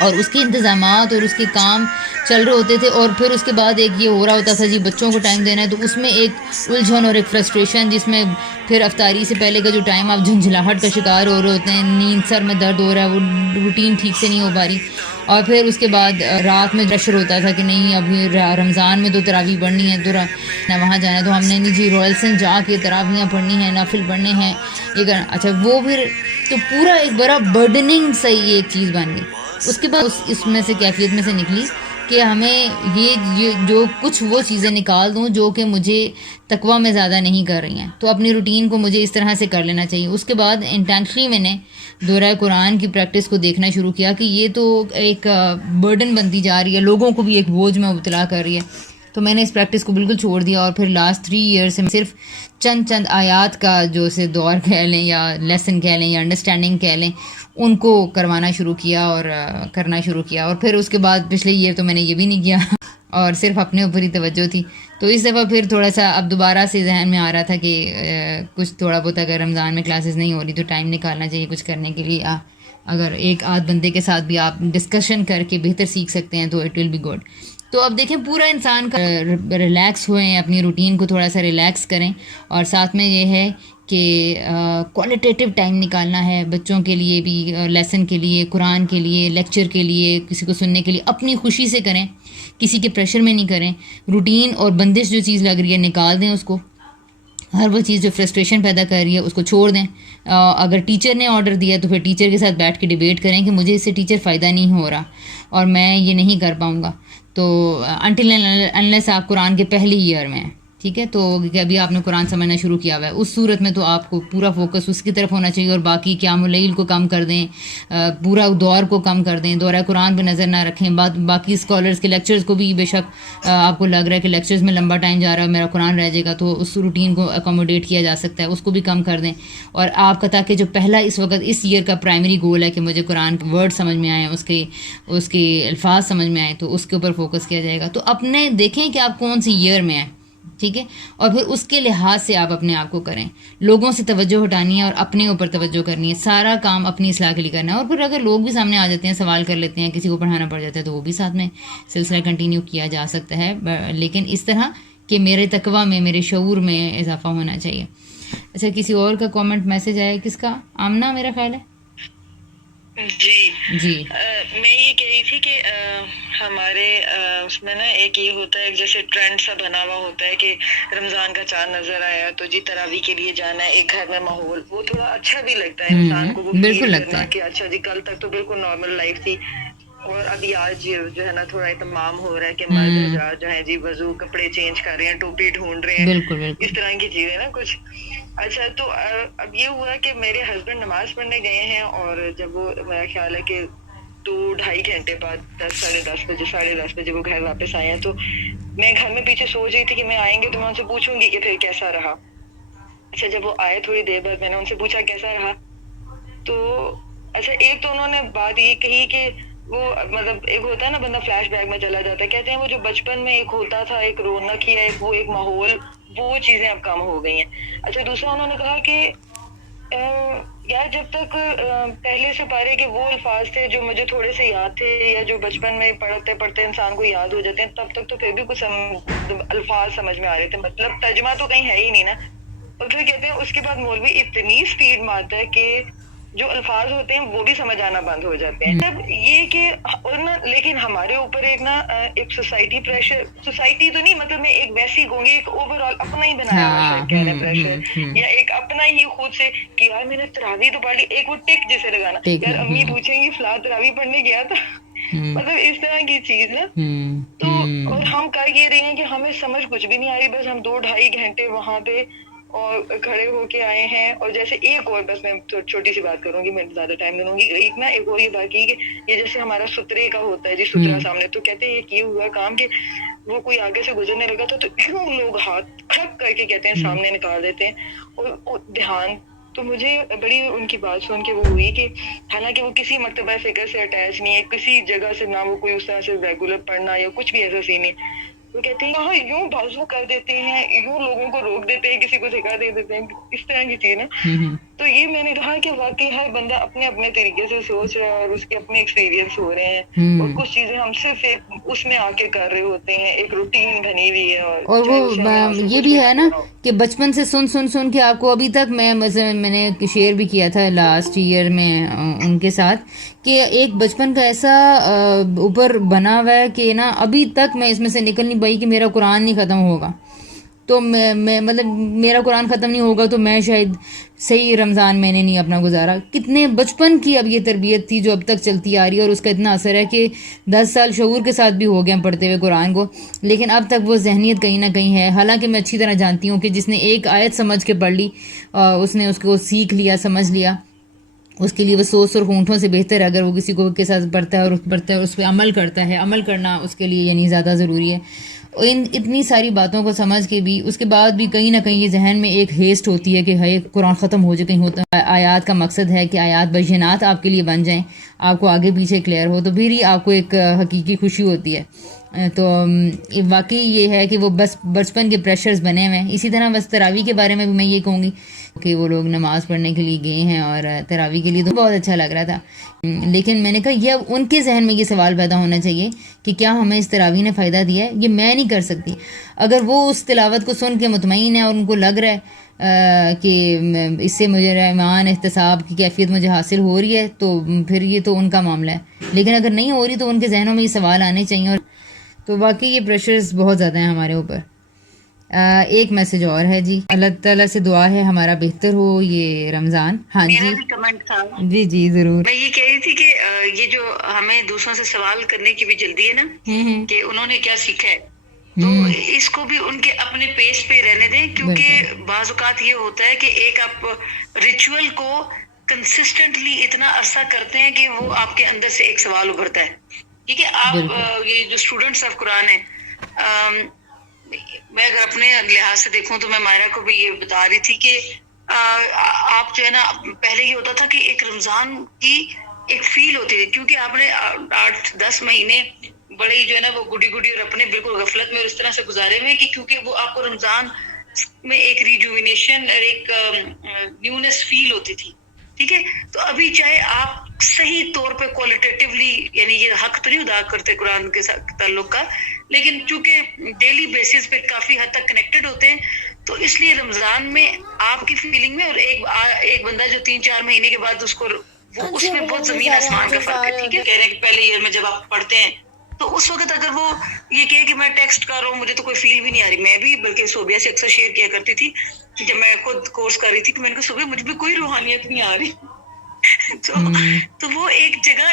اور اس کے انتظامات اور اس کے کام چل رہے ہوتے تھے، اور پھر اس کے بعد ایک یہ ہو رہا ہوتا تھا جی بچوں کو ٹائم دینا ہے، تو اس میں ایک الجھن اور ایک فرسٹریشن، جس میں پھر افطاری سے پہلے کا جو ٹائم آپ جھنجھلاہٹ کا شکار ہو رہے ہوتے ہیں، نیند سر میں درد ہو رہا ہے، وہ روٹین ٹھیک سے نہیں ہو پا رہی. اور پھر اس کے بعد رات میں پریشر ہوتا تھا کہ نہیں ابھی رمضان میں تو تراویح پڑھنی ہے، تو وہاں جانا ہے، تو ہم نے نہیں جی رائلسن جا کے تراویحاں پڑھنی ہیں، نافل پڑھنے ہیں، یہ کرنا. اچھا وہ پھر تو پورا ایک بڑا برڈننگ سا یہ ایک چیز بن گئی. اس کے بعد اس میں سے کیفیت میں سے نکلی کہ ہمیں یہ جو کچھ وہ چیزیں نکال دوں جو کہ مجھے تقویٰ میں زیادہ نہیں کر رہی ہیں، تو اپنی روٹین کو مجھے اس طرح سے کر لینا چاہیے. اس کے بعد انٹینشنلی میں نے دورہ قرآن کی پریکٹس کو دیکھنا شروع کیا کہ یہ تو ایک برڈن بنتی جا رہی ہے، لوگوں کو بھی ایک بوجھ میں مبتلا کر رہی ہے. تو میں نے اس پریکٹس کو بالکل چھوڑ دیا اور پھر لاسٹ 3 ایئر سے صرف چند آیات کا جو اسے دور کہہ لیں یا لیسن کہہ لیں یا انڈرسٹینڈنگ کہہ لیں ان کو کروانا شروع کیا اور کرنا شروع کیا. اور پھر اس کے بعد پچھلے ایئر تو میں نے یہ بھی نہیں کیا اور صرف اپنے اوپر ہی توجہ تھی. تو اس دفعہ پھر تھوڑا سا اب دوبارہ سے ذہن میں آ رہا تھا کہ کچھ تھوڑا بہت اگر رمضان میں کلاسز نہیں ہو رہی تو ٹائم نکالنا چاہیے کچھ کرنے کے لیے. اگر ایک آدھ بندے کے ساتھ بھی آپ ڈسکشن کر کے بہتر سیکھ سکتے ہیں تو اٹ ول بی گڈ. تو اب دیکھیں پورا انسان کا ریلیکس ہوئے ہیں، اپنی روٹین کو تھوڑا سا ریلیکس کریں، اور ساتھ میں یہ ہے کہ کوالٹیٹیو ٹائم نکالنا ہے بچوں کے لیے بھی، لیسن کے لیے، قرآن کے لیے، لیکچر کے لیے، کسی کو سننے کے لیے. اپنی خوشی سے کریں، کسی کے پریشر میں نہیں کریں. روٹین اور بندش جو چیز لگ رہی ہے نکال دیں اس کو. ہر وہ چیز جو فرسٹریشن پیدا کر رہی ہے اس کو چھوڑ دیں. اگر ٹیچر نے آرڈر دیا تو پھر ٹیچر کے ساتھ بیٹھ کے ڈیبیٹ کریں کہ مجھے اس سے ٹیچر فائدہ نہیں ہو رہا اور میں یہ نہیں کر پاؤں گا. تو انٹل انلیس آپ قرآن کے پہلی ایئر میں ہیں، ٹھیک ہے. تو کہ ابھی آپ نے قرآن سمجھنا شروع کیا ہوا ہے, اس صورت میں تو آپ کو پورا فوکس اس کی طرف ہونا چاہیے, اور باقی قیام اللیل کو کم کر دیں, پورا دور کو کم کر دیں, دورہ قرآن پہ نظر نہ رکھیں. باقی اسکالرس کے لیکچرز کو بھی بے شک آپ کو لگ رہا ہے کہ لیکچرز میں لمبا ٹائم جا رہا ہے, میرا قرآن رہ جائے گا, تو اس روٹین کو اکوموڈیٹ کیا جا سکتا ہے, اس کو بھی کم کر دیں. اور آپ کا تاکہ جو پہلا اس وقت اس ایئر کا پرائمری گول ہے کہ مجھے قرآن کے ورڈ سمجھ میں آئیں, اس کے الفاظ سمجھ میں آئیں, تو اس کے اوپر فوکس کیا جائے گا. تو اپنے دیکھیں کہ آپ کون سی ایئر میں ہیں, ٹھیک ہے, اور پھر اس کے لحاظ سے آپ اپنے آپ کو کریں. لوگوں سے توجہ ہٹانی ہے اور اپنے اوپر توجہ کرنی ہے, سارا کام اپنی اصلاح کے لیے کرنا ہے. اور پھر اگر لوگ بھی سامنے آ جاتے ہیں, سوال کر لیتے ہیں, کسی کو پڑھانا پڑ جاتا ہے, تو وہ بھی ساتھ میں سلسلہ کنٹینیو کیا جا سکتا ہے, لیکن اس طرح کہ میرے تقویٰ میں, میرے شعور میں اضافہ ہونا چاہیے. اچھا, کسی اور کا کامنٹ میسج آیا, کس کا؟ آمنہ میرا خیال ہے. جی میں یہ کہہ رہی تھی کہ ہمارے اس میں نا ایک یہ ہوتا ہے, جیسے ٹرینڈ سا بنا ہوا ہوتا ہے کہ رمضان کا چاند نظر آیا تو جی تراویح کے لیے جانا ہے, ایک گھر میں ماحول, وہ تھوڑا اچھا بھی لگتا ہے انسان کو, وہ بالکل فیل لگتا کرنا ہے. کہ اچھا جی کل تک تو بالکل نارمل لائف تھی, اور ابھی آج جو ہے نا تھوڑا اہتمام ہو رہا ہے کہ مرد حضرات جو ہے جی وضو, کپڑے چینج کر رہے ہیں, ٹوپی ڈھونڈ رہے ہیں, بالکل بالکل اس طرح کی چیزیں نا کچھ. اچھا, تو اب یہ ہوا کہ میرے ہسبینڈ نماز پڑھنے گئے ہیں, اور جب وہ, میرا خیال ہے کہ 2-2.5 گھنٹے بعد 10-10:30 بجے وہ گھر واپس آئے ہیں, تو میں گھر میں پیچھے سوچ رہی تھی کہ میں آئیں گے تو میں ان سے پوچھوں گی کہ پھر کیسا رہا. اچھا, جب وہ آئے تھوڑی دیر بعد میں نے ان سے پوچھا کیسا رہا, تو اچھا ایک تو انہوں نے بات یہ کہی کہ وہ مطلب ایک ہوتا ہے نا بندہ فلیش بیک میں چلا جاتا ہے, کہتے ہیں وہ جو بچپن میں ایک ہوتا تھا, ایک رونق یا ایک ماحول, وہ چیزیں اب کم ہو گئی ہیں. اچھا, دوسرا انہوں نے کہا کہ یار جب تک پہلے سے پارے کہ وہ الفاظ تھے جو مجھے تھوڑے سے یاد تھے, یا جو بچپن میں پڑھتے پڑھتے انسان کو یاد ہو جاتے ہیں, تب تک تو پھر بھی کچھ الفاظ سمجھ میں آ رہے تھے, مطلب ترجمہ تو کہیں ہے ہی نہیں نا. اور پھر کہتے ہیں اس کے بعد مولوی اتنی سپیڈ مارتا ہے کہ جو الفاظ ہوتے ہیں وہ بھی سمجھ آنا بند ہو جاتے ہیں. تب یہ کہ اور نا, لیکن ہمارے اوپر ایک سوسائٹی پریشر, سوسائٹی تو نہیں مطلب میں ایک ویسی کہوں گی, ایک اوور آل اپنا ہی بنایا ہوا کہہ رہے پریشر, یا ایک اپنا ہی خود سے کہ یار میں نے تراویح تو پڑھ لی, ایک وہ ٹک جسے لگانا, یار امی پوچھیں گی فلاں تراویح پڑھنے گیا تھا, مطلب اس طرح کی چیز نا. تو اور ہم کر یہ رہے ہیں کہ ہمیں سمجھ کچھ بھی نہیں آ رہی, بس ہم 2-2.5 گھنٹے وہاں پہ اور کھڑے ہو کے آئے ہیں. اور جیسے ایک اور, بس میں چھوٹی سی بات کروں گی, میں زیادہ ٹائم نہیں لوں گی, ایک نا ایک اور یہ بات کی کہ یہ جیسے ہمارا سترے کا ہوتا ہے جی, سترا سامنے, تو کہتے ہیں یہ کیے ہوا کام کہ وہ کوئی آگے سے گزرنے لگا تھا تو کیوں لوگ ہاتھ کھڑک کر کے کہتے ہیں سامنے نکال دیتے ہیں, اور دھیان. تو مجھے بڑی ان کی بات سن کے وہ ہوئی کہ حالانکہ وہ کسی مرتبہ فکر سے اٹیچ نہیں ہے, کسی جگہ سے نہ وہ کوئی اس طرح سے ریگولر پڑھنا یا کچھ بھی ایسا سین نہیں, وہ کہتے ہیں ہاں یوں بازو کر دیتے ہیں, یوں لوگوں کو روک دیتے ہیں, کسی کو دھکا دے دیتے ہیں, اس طرح کی چیز نا. تو یہ میں نے کہا کہ واقعی ہر بندہ اپنے اپنے طریقے سے سوچ رہا ہے, اور اس کے اپنے ایکسپیرینس ہو رہے ہیں, اور کچھ چیزیں ہم صرف ایک اس میں آ کے کر رہے ہوتے ہیں, ایک روٹین بنی ہوئی ہے. اور وہ یہ بھی ہے نا کہ بچپن سے سن کے آپ کو ابھی تک, میں نے شیئر بھی کیا تھا لاسٹ ایئر میں ان کے ساتھ, کہ ایک بچپن کا ایسا اوپر بنا ہوا ہے کہ نا ابھی تک میں اس میں سے نکل نہیں پائی کہ میرا قرآن نہیں ختم ہوگا, تو میں مطلب میرا قرآن ختم نہیں ہوگا تو میں شاید صحیح رمضان میں نے نہیں اپنا گزارا. کتنے بچپن کی اب یہ تربیت تھی جو اب تک چلتی آ رہی ہے, اور اس کا اتنا اثر ہے کہ 10 سال شعور کے ساتھ بھی ہو گئے پڑھتے ہوئے قرآن کو, لیکن اب تک وہ ذہنیت کہیں نہ کہیں ہے. حالانکہ میں اچھی طرح جانتی ہوں کہ جس نے ایک آیت سمجھ کے پڑھ لی, اس نے اس کو سیکھ لیا, سمجھ لیا, اس کے لیے وہ 100 سرخ اونٹوں سے بہتر ہے اگر وہ کسی کو کے ساتھ پڑھتا ہے اور اس پہ عمل کرتا ہے. عمل کرنا اس کے لیے یعنی زیادہ ضروری ہے. اتنی ساری باتوں کو سمجھ کے بھی اس کے بعد بھی کہیں نہ کہیں یہ ذہن میں ایک ہیسٹ ہوتی ہے کہ ہائے قرآن ختم ہو جائے, کہیں ہوتا ہے. آیات کا مقصد ہے کہ آیات بینات آپ کے لیے بن جائیں, آپ کو آگے پیچھے کلیئر ہو, تو پھر ہی آپ کو ایک حقیقی خوشی ہوتی ہے. تو واقعی یہ ہے کہ وہ بس بچپن کے پریشرز بنے ہوئے ہیں. اسی طرح بس تراویح کے بارے میں بھی میں یہ کہوں گی کہ وہ لوگ نماز پڑھنے کے لیے گئے ہیں, اور تراویح کے لیے تو بہت اچھا لگ رہا تھا, لیکن میں نے کہا یہ ان کے ذہن میں یہ سوال پیدا ہونا چاہیے کہ کیا ہمیں اس تراویح نے فائدہ دیا ہے. یہ میں نہیں کر سکتی. اگر وہ اس تلاوت کو سن کے مطمئن ہے اور ان کو لگ رہا ہے کہ اس سے مجھے ایمان احتساب کی کیفیت مجھے حاصل ہو رہی ہے, تو پھر یہ تو ان کا معاملہ ہے. لیکن اگر نہیں ہو رہی تو ان کے ذہنوں میں یہ سوال آنے چاہیے. اور تو واقعی یہ پریشرز بہت زیادہ ہیں ہمارے اوپر. ایک میسج اور ہے جی, اللہ تعالیٰ سے دعا ہے ہمارا بہتر ہو یہ رمضان. ہاں جی, میرا بھی کمنٹ تھا. جی ضرور. میں یہ کہہ رہی تھی کہ یہ جو ہمیں دوسروں سے سوال کرنے کی بھی جلدی ہے نا, کہ انہوں نے کیا سیکھا ہے, تو اس کو بھی ان کے اپنے پیس پہ رہنے دیں، کیونکہ بعض اوقات یہ ہوتا ہے کہ ایک آپ ریچول کو کنسسٹنٹلی اتنا عرصہ کرتے ہیں کہ وہ آپ کے اندر سے ایک سوال ابھرتا ہے. ٹھیک ہے، آپ یہ جو اسٹوڈنٹس آف قرآن ہیں، میں اگر اپنے لحاظ سے دیکھوں تو میں مائرہ کو بھی یہ بتا رہی تھی کہ آپ جو ہے نا، پہلے یہ ہوتا تھا کہ ایک رمضان کی ایک فیل ہوتی تھی، کیونکہ آپ نے 8-10 مہینے بڑی جو ہے نا وہ گڈی گڈی اور اپنے بالکل غفلت میں اور اس طرح سے گزارے ہوئے کہ کیونکہ وہ آپ کو رمضان میں ایک ریجوینیشن اور ایک نیونس فیل ہوتی تھی. ٹھیک ہے، تو ابھی چاہے آپ صحیح طور پہ کوالٹیٹیولی، یعنی یہ حق تو نہیں ادا کرتے قرآن کے ساتھ تعلق کا، لیکن چونکہ ڈیلی بیسس پہ کافی حد تک کنیکٹڈ ہوتے ہیں، تو اس لیے رمضان میں آپ کی فیلنگ میں، اور ایک بندہ جو 3-4 مہینے کے بعد اس کو وہ اس میں بہت زمین آسمان کا فرق ہے. ٹھیک ہے، کہہ رہے ہیں کہ پہلے ایئر میں جب آپ پڑھتے ہیں تو اس وقت اگر وہ یہ کہے کہ میں ٹیکسٹ کر رہا ہوں، مجھے تو کوئی فیل بھی نہیں آ رہی. میں بھی بلکہ صوبیہ سے اکثر شیئر کیا کرتی تھی جب میں خود کورس کر رہی تھی کہ میں نے کہا صوبیہ مجھے بھی کوئی روحانیت نہیں آ رہی. تو وہ ایک جگہ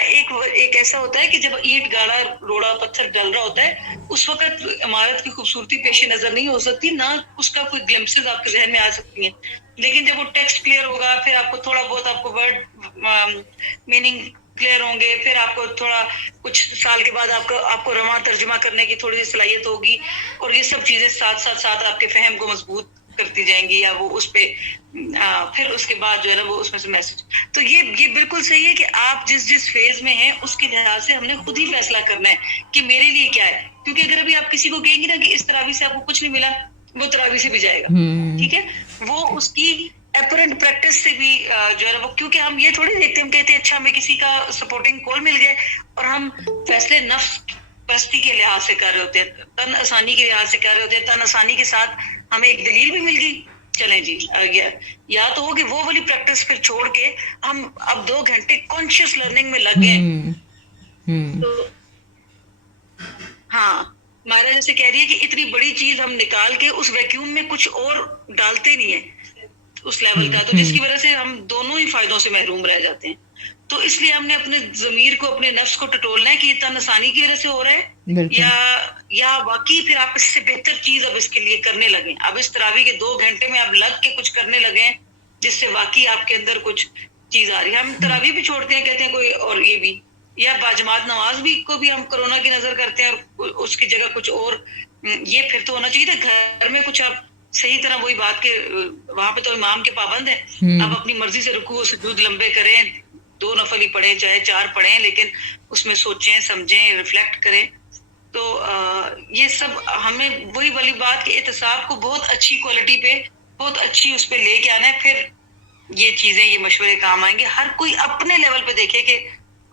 ایک ایسا ہوتا ہے کہ جب اینٹ گاڑا روڑا پتھر ڈل رہا ہوتا ہے، اس وقت عمارت کی خوبصورتی پیش نظر نہیں ہو سکتی، نہ اس کا کوئی گلمسز آپ کے ذہن میں آ سکتی ہیں. لیکن جب وہ ٹیکسٹ کلیئر ہوگا، پھر آپ کو تھوڑا بہت آپ کو ورڈ میننگ کلیئر ہوں گے، پھر آپ کو تھوڑا کچھ سال کے بعد آپ کو رواں ترجمہ کرنے کی تھوڑی سی صلاحیت ہوگی، اور یہ سب چیزیں ساتھ آپ کے فہم کو مضبوط کرتی جائیں گی، یا وہ اس پہ پھر اس کے بعد جو ہے نا وہ اس میں سے میسج. تو یہ بالکل صحیح ہے کہ آپ جس فیز میں ہیں اس کے لحاظ سے ہم نے خود ہی فیصلہ کرنا ہے کہ میرے لیے کیا ہے. کیونکہ اگر ابھی آپ کسی کو کہیں گے نا کہ اس تراویح سے آپ کو کچھ نہیں ملا، وہ تراویح سے بھی جائے گا. ٹھیک ہے، وہ اس کی اپرنٹ پریکٹس سے بھی جو ہے نا وہ، کیونکہ ہم یہ تھوڑی دیکھتے، ہم کہتے ہیں اچھا ہمیں کسی کا سپورٹنگ کال مل گئے اور ہم فیصلے نفس پرستی کے لحاظ سے کر رہے ہوتے ہیں، تن آسانی کے لحاظ سے کر رہے ہوتے ہیں. تن آسانی کے ساتھ ہمیں ایک دلیل بھی مل گئی، چلیں جی یا تو ہو کہ وہ والی پریکٹس پھر چھوڑ کے ہم اب 2 گھنٹے کانشیس لرننگ میں لگ گئے. تو ہاں، مائرہ جیسے کہہ رہی ہے کہ اتنی بڑی چیز ہم نکال کے اس ویکیوم میں کچھ اور ڈالتے نہیں ہیں اس لیول کا، تو جس کی وجہ سے ہم دونوں ہی فائدوں سے محروم رہ جاتے ہیں. تو اس لیے ہم نے اپنے ضمیر کو، اپنے نفس کو ٹٹولنا ہے کہ یہ تن آسانی کی وجہ سے ہو رہا ہے یا واقعی پھر آپ اس سے بہتر چیز اب اس کے لیے کرنے لگیں. اب اس تراویح کے 2 گھنٹے میں آپ لگ کے کچھ کرنے لگیں جس سے واقعی آپ کے اندر کچھ چیز آ رہی ہے. ہم تراویح بھی چھوڑتے ہیں، کہتے ہیں کوئی اور یہ بھی، یا باجماعت نماز بھی کو بھی ہم کرونا کی نظر کرتے ہیں اور اس کی جگہ کچھ اور. یہ پھر تو ہونا چاہیے تھا گھر میں کچھ آپ صحیح طرح وہی بات کہ وہاں پہ تو امام کے پابند ہیں، آپ اپنی مرضی سے رکوع و سجود لمبے کریں، 2 نفل ہی پڑھیں چاہے 4 پڑھیں، لیکن اس میں سوچیں سمجھیں ریفلیکٹ کریں. تو یہ سب ہمیں وہی والی بات کہ احتساب کو بہت اچھی کوالٹی پہ، بہت اچھی اس پہ لے کے آنا ہے، پھر یہ چیزیں، یہ مشورے کام آئیں گے. ہر کوئی اپنے لیول پہ دیکھے کہ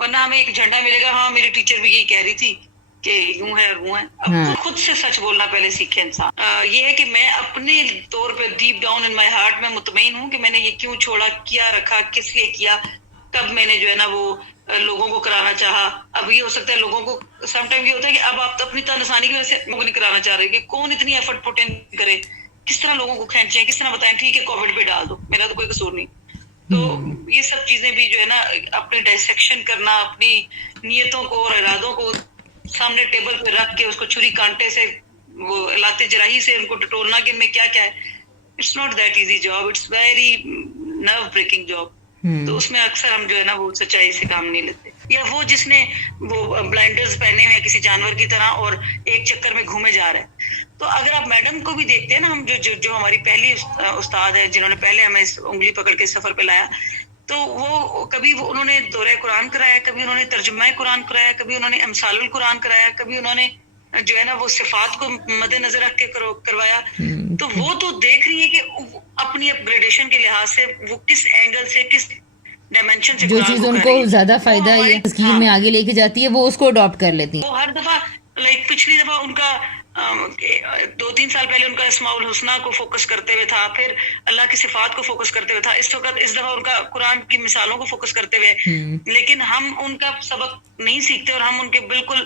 ورنہ ہمیں ایک جھنڈا ملے گا، ہاں میری ٹیچر بھی یہی کہہ رہی تھی کہ یوں ہے اور وہ ہے. اب خود سے سچ بولنا پہلے سیکھے انسان. یہ ہے کہ میں اپنے طور پہ deep down in my heart میں مطمئن ہوں کہ میں نے یہ کیوں چھوڑا، کیا رکھا، کس لیے کیا، کب میں نے جو ہے نا وہ لوگوں کو کرانا چاہا. اب یہ ہو سکتا ہے لوگوں کو سم ٹائم یہ ہوتا ہے کہ اب آپ اپنی تن آسانی کی وجہ سے لوگوں کو نہیں کرانا چاہ رہے کہ کون اتنی ایفرٹ پٹ ان کرے، کس طرح لوگوں کو کھینچیں، کس طرح بتائیں ٹھیک ہے کووڈ پہ ڈال دو، میرا تو کوئی قصور نہیں. تو یہ سب چیزیں بھی جو ہے نا اپنی ڈائسیکشن کرنا، اپنی نیتوں کو اور ارادوں کو سامنے ٹیبل پہ رکھ کے اس کو چھری کانٹے سے، وہ علاتے جراحی سے ان کو ٹٹولنا کہ ان میں کیا کیا ہے. It's not that easy job, it's very nerve breaking job. تو اس میں اکثر ہم جو ہے نا وہ سچائی سے کام نہیں لیتے. یا وہ جس نے وہ بلائنڈرز پہنے ہوئے کسی جانور کی طرح اور ایک چکر میں گھومے جا رہا ہے. تو اگر آپ میڈم کو بھی دیکھتے ہیں نا، ہم جو ہماری پہلی استاد ہے جنہوں نے پہلے ہمیں انگلی پکڑ کے سفر پہ لایا، تو وہ کبھی انہوں نے دورہ قرآن کرایا، کبھی انہوں نے ترجمہ قرآن کرایا، کبھی انہوں نے امثال القرآن کرایا، کبھی انہوں نے جو ہے نا وہ صفات کو مد نظر رکھ کے کروایا. تو وہ تو دیکھ رہی ہے کہ اپنی اپ گریڈیشن کے لحاظ سے وہ کس اینگل سے، کس ڈائمینشن سے جو چیز ان کو زیادہ فائدہ یا تذکیر میں آگے لے کے جاتی ہے وہ اس کو اڈاپٹ کر لیتی ہیں. وہ ہر دفعہ لائک پچھلی دفعہ ان کا 2-3 سال پہلے ان کا اسماء الحسنہ کو فوکس کرتے ہوئے تھا، پھر اللہ کی صفات کو فوکس کرتے ہوئے تھا، اس دفعہ ان کا قرآن کی مثالوں کو فوکس کرتے ہوئے. لیکن ہم ان کا سبق نہیں سیکھتے اور ہم ان کے بالکل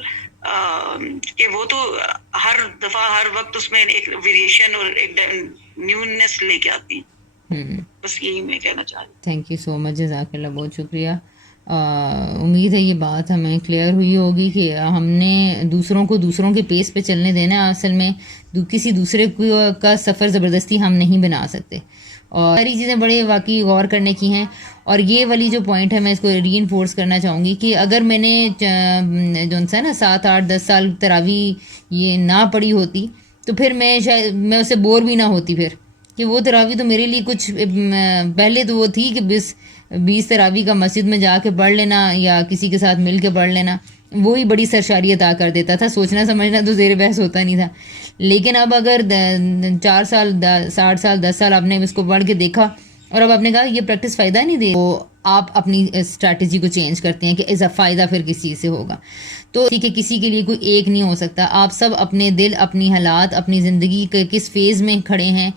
کہ وہ تو ہر دفعہ ہر وقت اس میں ایک ویریشن اور ایک نیونیس لے کے آتی ہیں. بس یہی میں کہنا چاہ رہی ہوں. تھینک یو سو مچ، جزاک اللہ، بہت شکریہ. امید ہے یہ بات ہمیں کلیئر ہوئی ہوگی کہ ہم نے دوسروں کو دوسروں کے پیس پہ چلنے دینا ہے. اصل میں کسی دوسرے کا سفر زبردستی ہم نہیں بنا سکتے, اور ساری چیزیں بڑے واقعی غور کرنے کی ہیں. اور یہ والی جو پوائنٹ ہے میں اس کو ری انفورس کرنا چاہوں گی کہ اگر میں نے جو ہے نا 7 8 10 سال تراویح یہ نہ پڑھی ہوتی تو پھر میں شاید میں اسے بور بھی نہ ہوتی, پھر کہ وہ تراویح تو میرے لیے کچھ پہلے تو وہ تھی کہ 20 تراویح کا مسجد میں جا کے پڑھ لینا یا کسی کے ساتھ مل کے پڑھ لینا وہی بڑی سرشاری عطا کر دیتا تھا, سوچنا سمجھنا تو زیر بحث ہوتا نہیں تھا. لیکن اب اگر 4 سال 60 سال 10 سال آپ نے اس کو پڑھ کے دیکھا اور اب آپ نے کہا یہ پریکٹس فائدہ نہیں دے, تو آپ اپنی اسٹریٹجی کو چینج کرتے ہیں کہ اس فائدہ پھر کس چیز سے ہوگا. تو ٹھیک ہے, کسی کے لیے کوئی ایک نہیں ہو سکتا, آپ سب اپنے دل, اپنی حالات, اپنی زندگی کے کس فیز میں کھڑے ہیں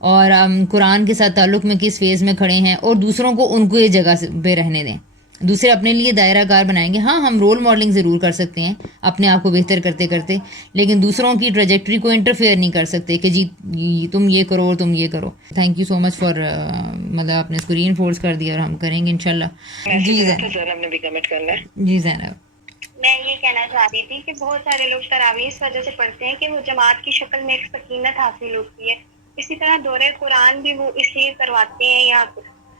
اور قرآن کے ساتھ تعلق میں کس فیز میں کھڑے ہیں, اور دوسروں کو ان کو یہ جگہ پہ رہنے دیں. دوسرے اپنے لیے دائرہ کار بنائیں گے. ہاں ہم رول ماڈلنگ ضرور کر سکتے ہیں اپنے آپ کو بہتر کرتے کرتے, لیکن دوسروں کی ٹریجیکٹری کو انٹرفیئر نہیں کر سکتے کہ جی تم یہ کرو اور تم یہ کرو. Thank you so much for مطلب آپ نے اس کو ری انفورس کر دیا اور ہم کریں گے انشاءاللہ. جی زینب نے بھی کمنٹ کرنا ہے. جی زینب, میں یہ کہنا چاہ رہی تھی کہ بہت سارے لوگ تراویح اس وجہ سے پڑھتے ہیں کہ وہ جماعت کی شکل میں ایک سکینت حاصل ہوتی ہے. اسی طرح دورہ قرآن بھی وہ اس لیے کرواتے ہیں یا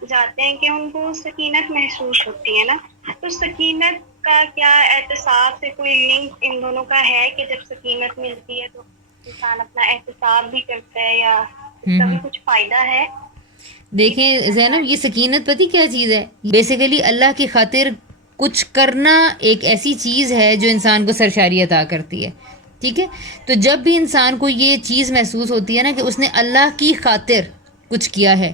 جاتے ہیں کہ ان کو سکینت محسوس ہوتی ہے نا. تو سکینت کا کیا احتساب سے کوئی لنک ان دونوں کا ہے کہ جب سکینت ملتی ہے تو انسان اپنا احتساب بھی کرتا ہے یا اس کا بھی کچھ فائدہ ہے؟ دیکھیں زینب, یہ سکینت پتہ کیا چیز ہے, بیسیکلی اللہ کی خاطر کچھ کرنا ایک ایسی چیز ہے جو انسان کو سرشاری عطا کرتی ہے. ٹھیک ہے, تو جب بھی انسان کو یہ چیز محسوس ہوتی ہے نا کہ اس نے اللہ کی خاطر کچھ کیا ہے,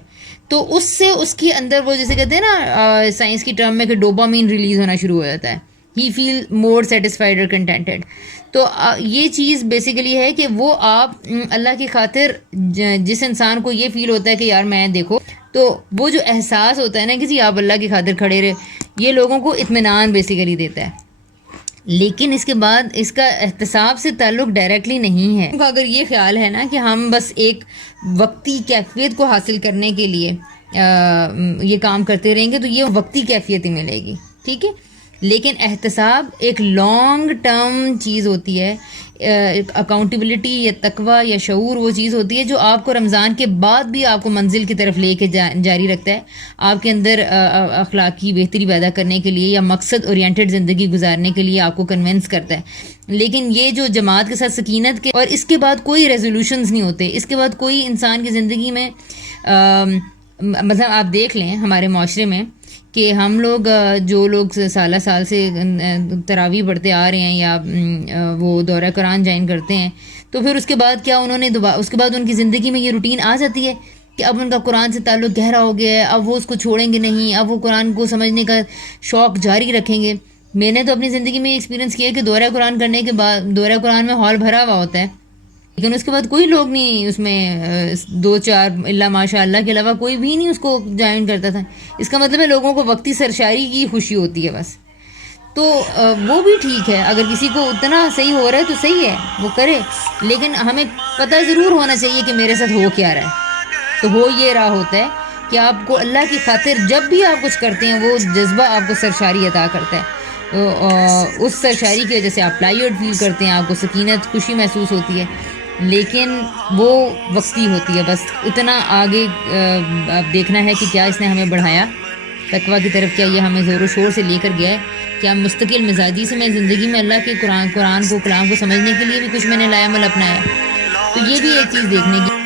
تو اس سے اس کے اندر وہ جیسے کہتے ہیں نا سائنس کی ٹرم میں کہ ڈوپامین ریلیز ہونا شروع ہو جاتا ہے. ہی فیل مور سیٹسفائڈ اور کنٹینٹڈ. تو یہ چیز بیسیکلی ہے کہ وہ آپ اللہ کی خاطر جس انسان کو یہ فیل ہوتا ہے کہ یار میں دیکھو, تو وہ جو احساس ہوتا ہے نا کہ جی آپ اللہ کی خاطر کھڑے رہے, یہ لوگوں کو اطمینان بیسیکلی دیتا ہے. لیکن اس کے بعد اس کا احتساب سے تعلق ڈائریکٹلی نہیں ہے. اگر یہ خیال ہے نا کہ ہم بس ایک وقتی کیفیت کو حاصل کرنے کے لیے یہ کام کرتے رہیں گے تو یہ وقتی کیفیت ہی ملے گی. ٹھیک ہے, لیکن احتساب ایک لانگ ٹرم چیز ہوتی ہے. اکاؤنٹیبلٹی یا تقوی یا شعور وہ چیز ہوتی ہے جو آپ کو رمضان کے بعد بھی آپ کو منزل کی طرف لے کے جاری رکھتا ہے, آپ کے اندر اخلاقی بہتری پیدا کرنے کے لیے یا مقصد اورینٹڈ زندگی گزارنے کے لیے آپ کو کنونس کرتا ہے. لیکن یہ جو جماعت کے ساتھ سکینت کے اور اس کے بعد کوئی ریزولوشنز نہیں ہوتے, اس کے بعد کوئی انسان کی زندگی میں مطلب آپ دیکھ لیں ہمارے معاشرے میں کہ ہم لوگ جو لوگ سالہ سال سے تراویح پڑھتے آ رہے ہیں یا وہ دورہ قرآن جوائن کرتے ہیں, تو پھر اس کے بعد کیا انہوں نے اس کے بعد ان کی زندگی میں یہ روٹین آ جاتی ہے کہ اب ان کا قرآن سے تعلق گہرا ہو گیا ہے, اب وہ اس کو چھوڑیں گے نہیں, اب وہ قرآن کو سمجھنے کا شوق جاری رکھیں گے. میں نے تو اپنی زندگی میں ایکسپیرینس کیا کہ دورہ قرآن کرنے کے بعد دورہ قرآن میں ہال بھرا ہوا ہوتا ہے, لیکن اس کے بعد کوئی لوگ نہیں اس میں 2-4 اللہ ماشاء اللہ کے علاوہ کوئی بھی نہیں اس کو جوائن کرتا تھا. اس کا مطلب ہے لوگوں کو وقتی سرشاری کی خوشی ہوتی ہے بس. تو وہ بھی ٹھیک ہے, اگر کسی کو اتنا صحیح ہو رہا ہے تو صحیح ہے وہ کرے, لیکن ہمیں پتہ ضرور ہونا چاہیے کہ میرے ساتھ ہو کیا رہا ہے. تو ہو یہ رہا ہوتا ہے کہ آپ کو اللہ کی خاطر جب بھی آپ کچھ کرتے ہیں وہ جذبہ آپ کو سرشاری عطا کرتا ہے. تو اس سرشاری کی وجہ سے آپ پلائیڈ فیل کرتے ہیں, آپ کو سکینت خوشی محسوس ہوتی ہے, لیکن وہ وقتی ہوتی ہے. بس اتنا آگے اب دیکھنا ہے کہ کیا اس نے ہمیں بڑھایا تقویٰ کی طرف, کیا یہ ہمیں زور و شور سے لے کر گیا ہے, کیا مستقل مزاجی سے میں زندگی میں اللہ کے قرآن کو کلام کو سمجھنے کے لیے بھی کچھ میں نے لایا عمل اپنایا. تو یہ بھی ایک چیز دیکھنے کی.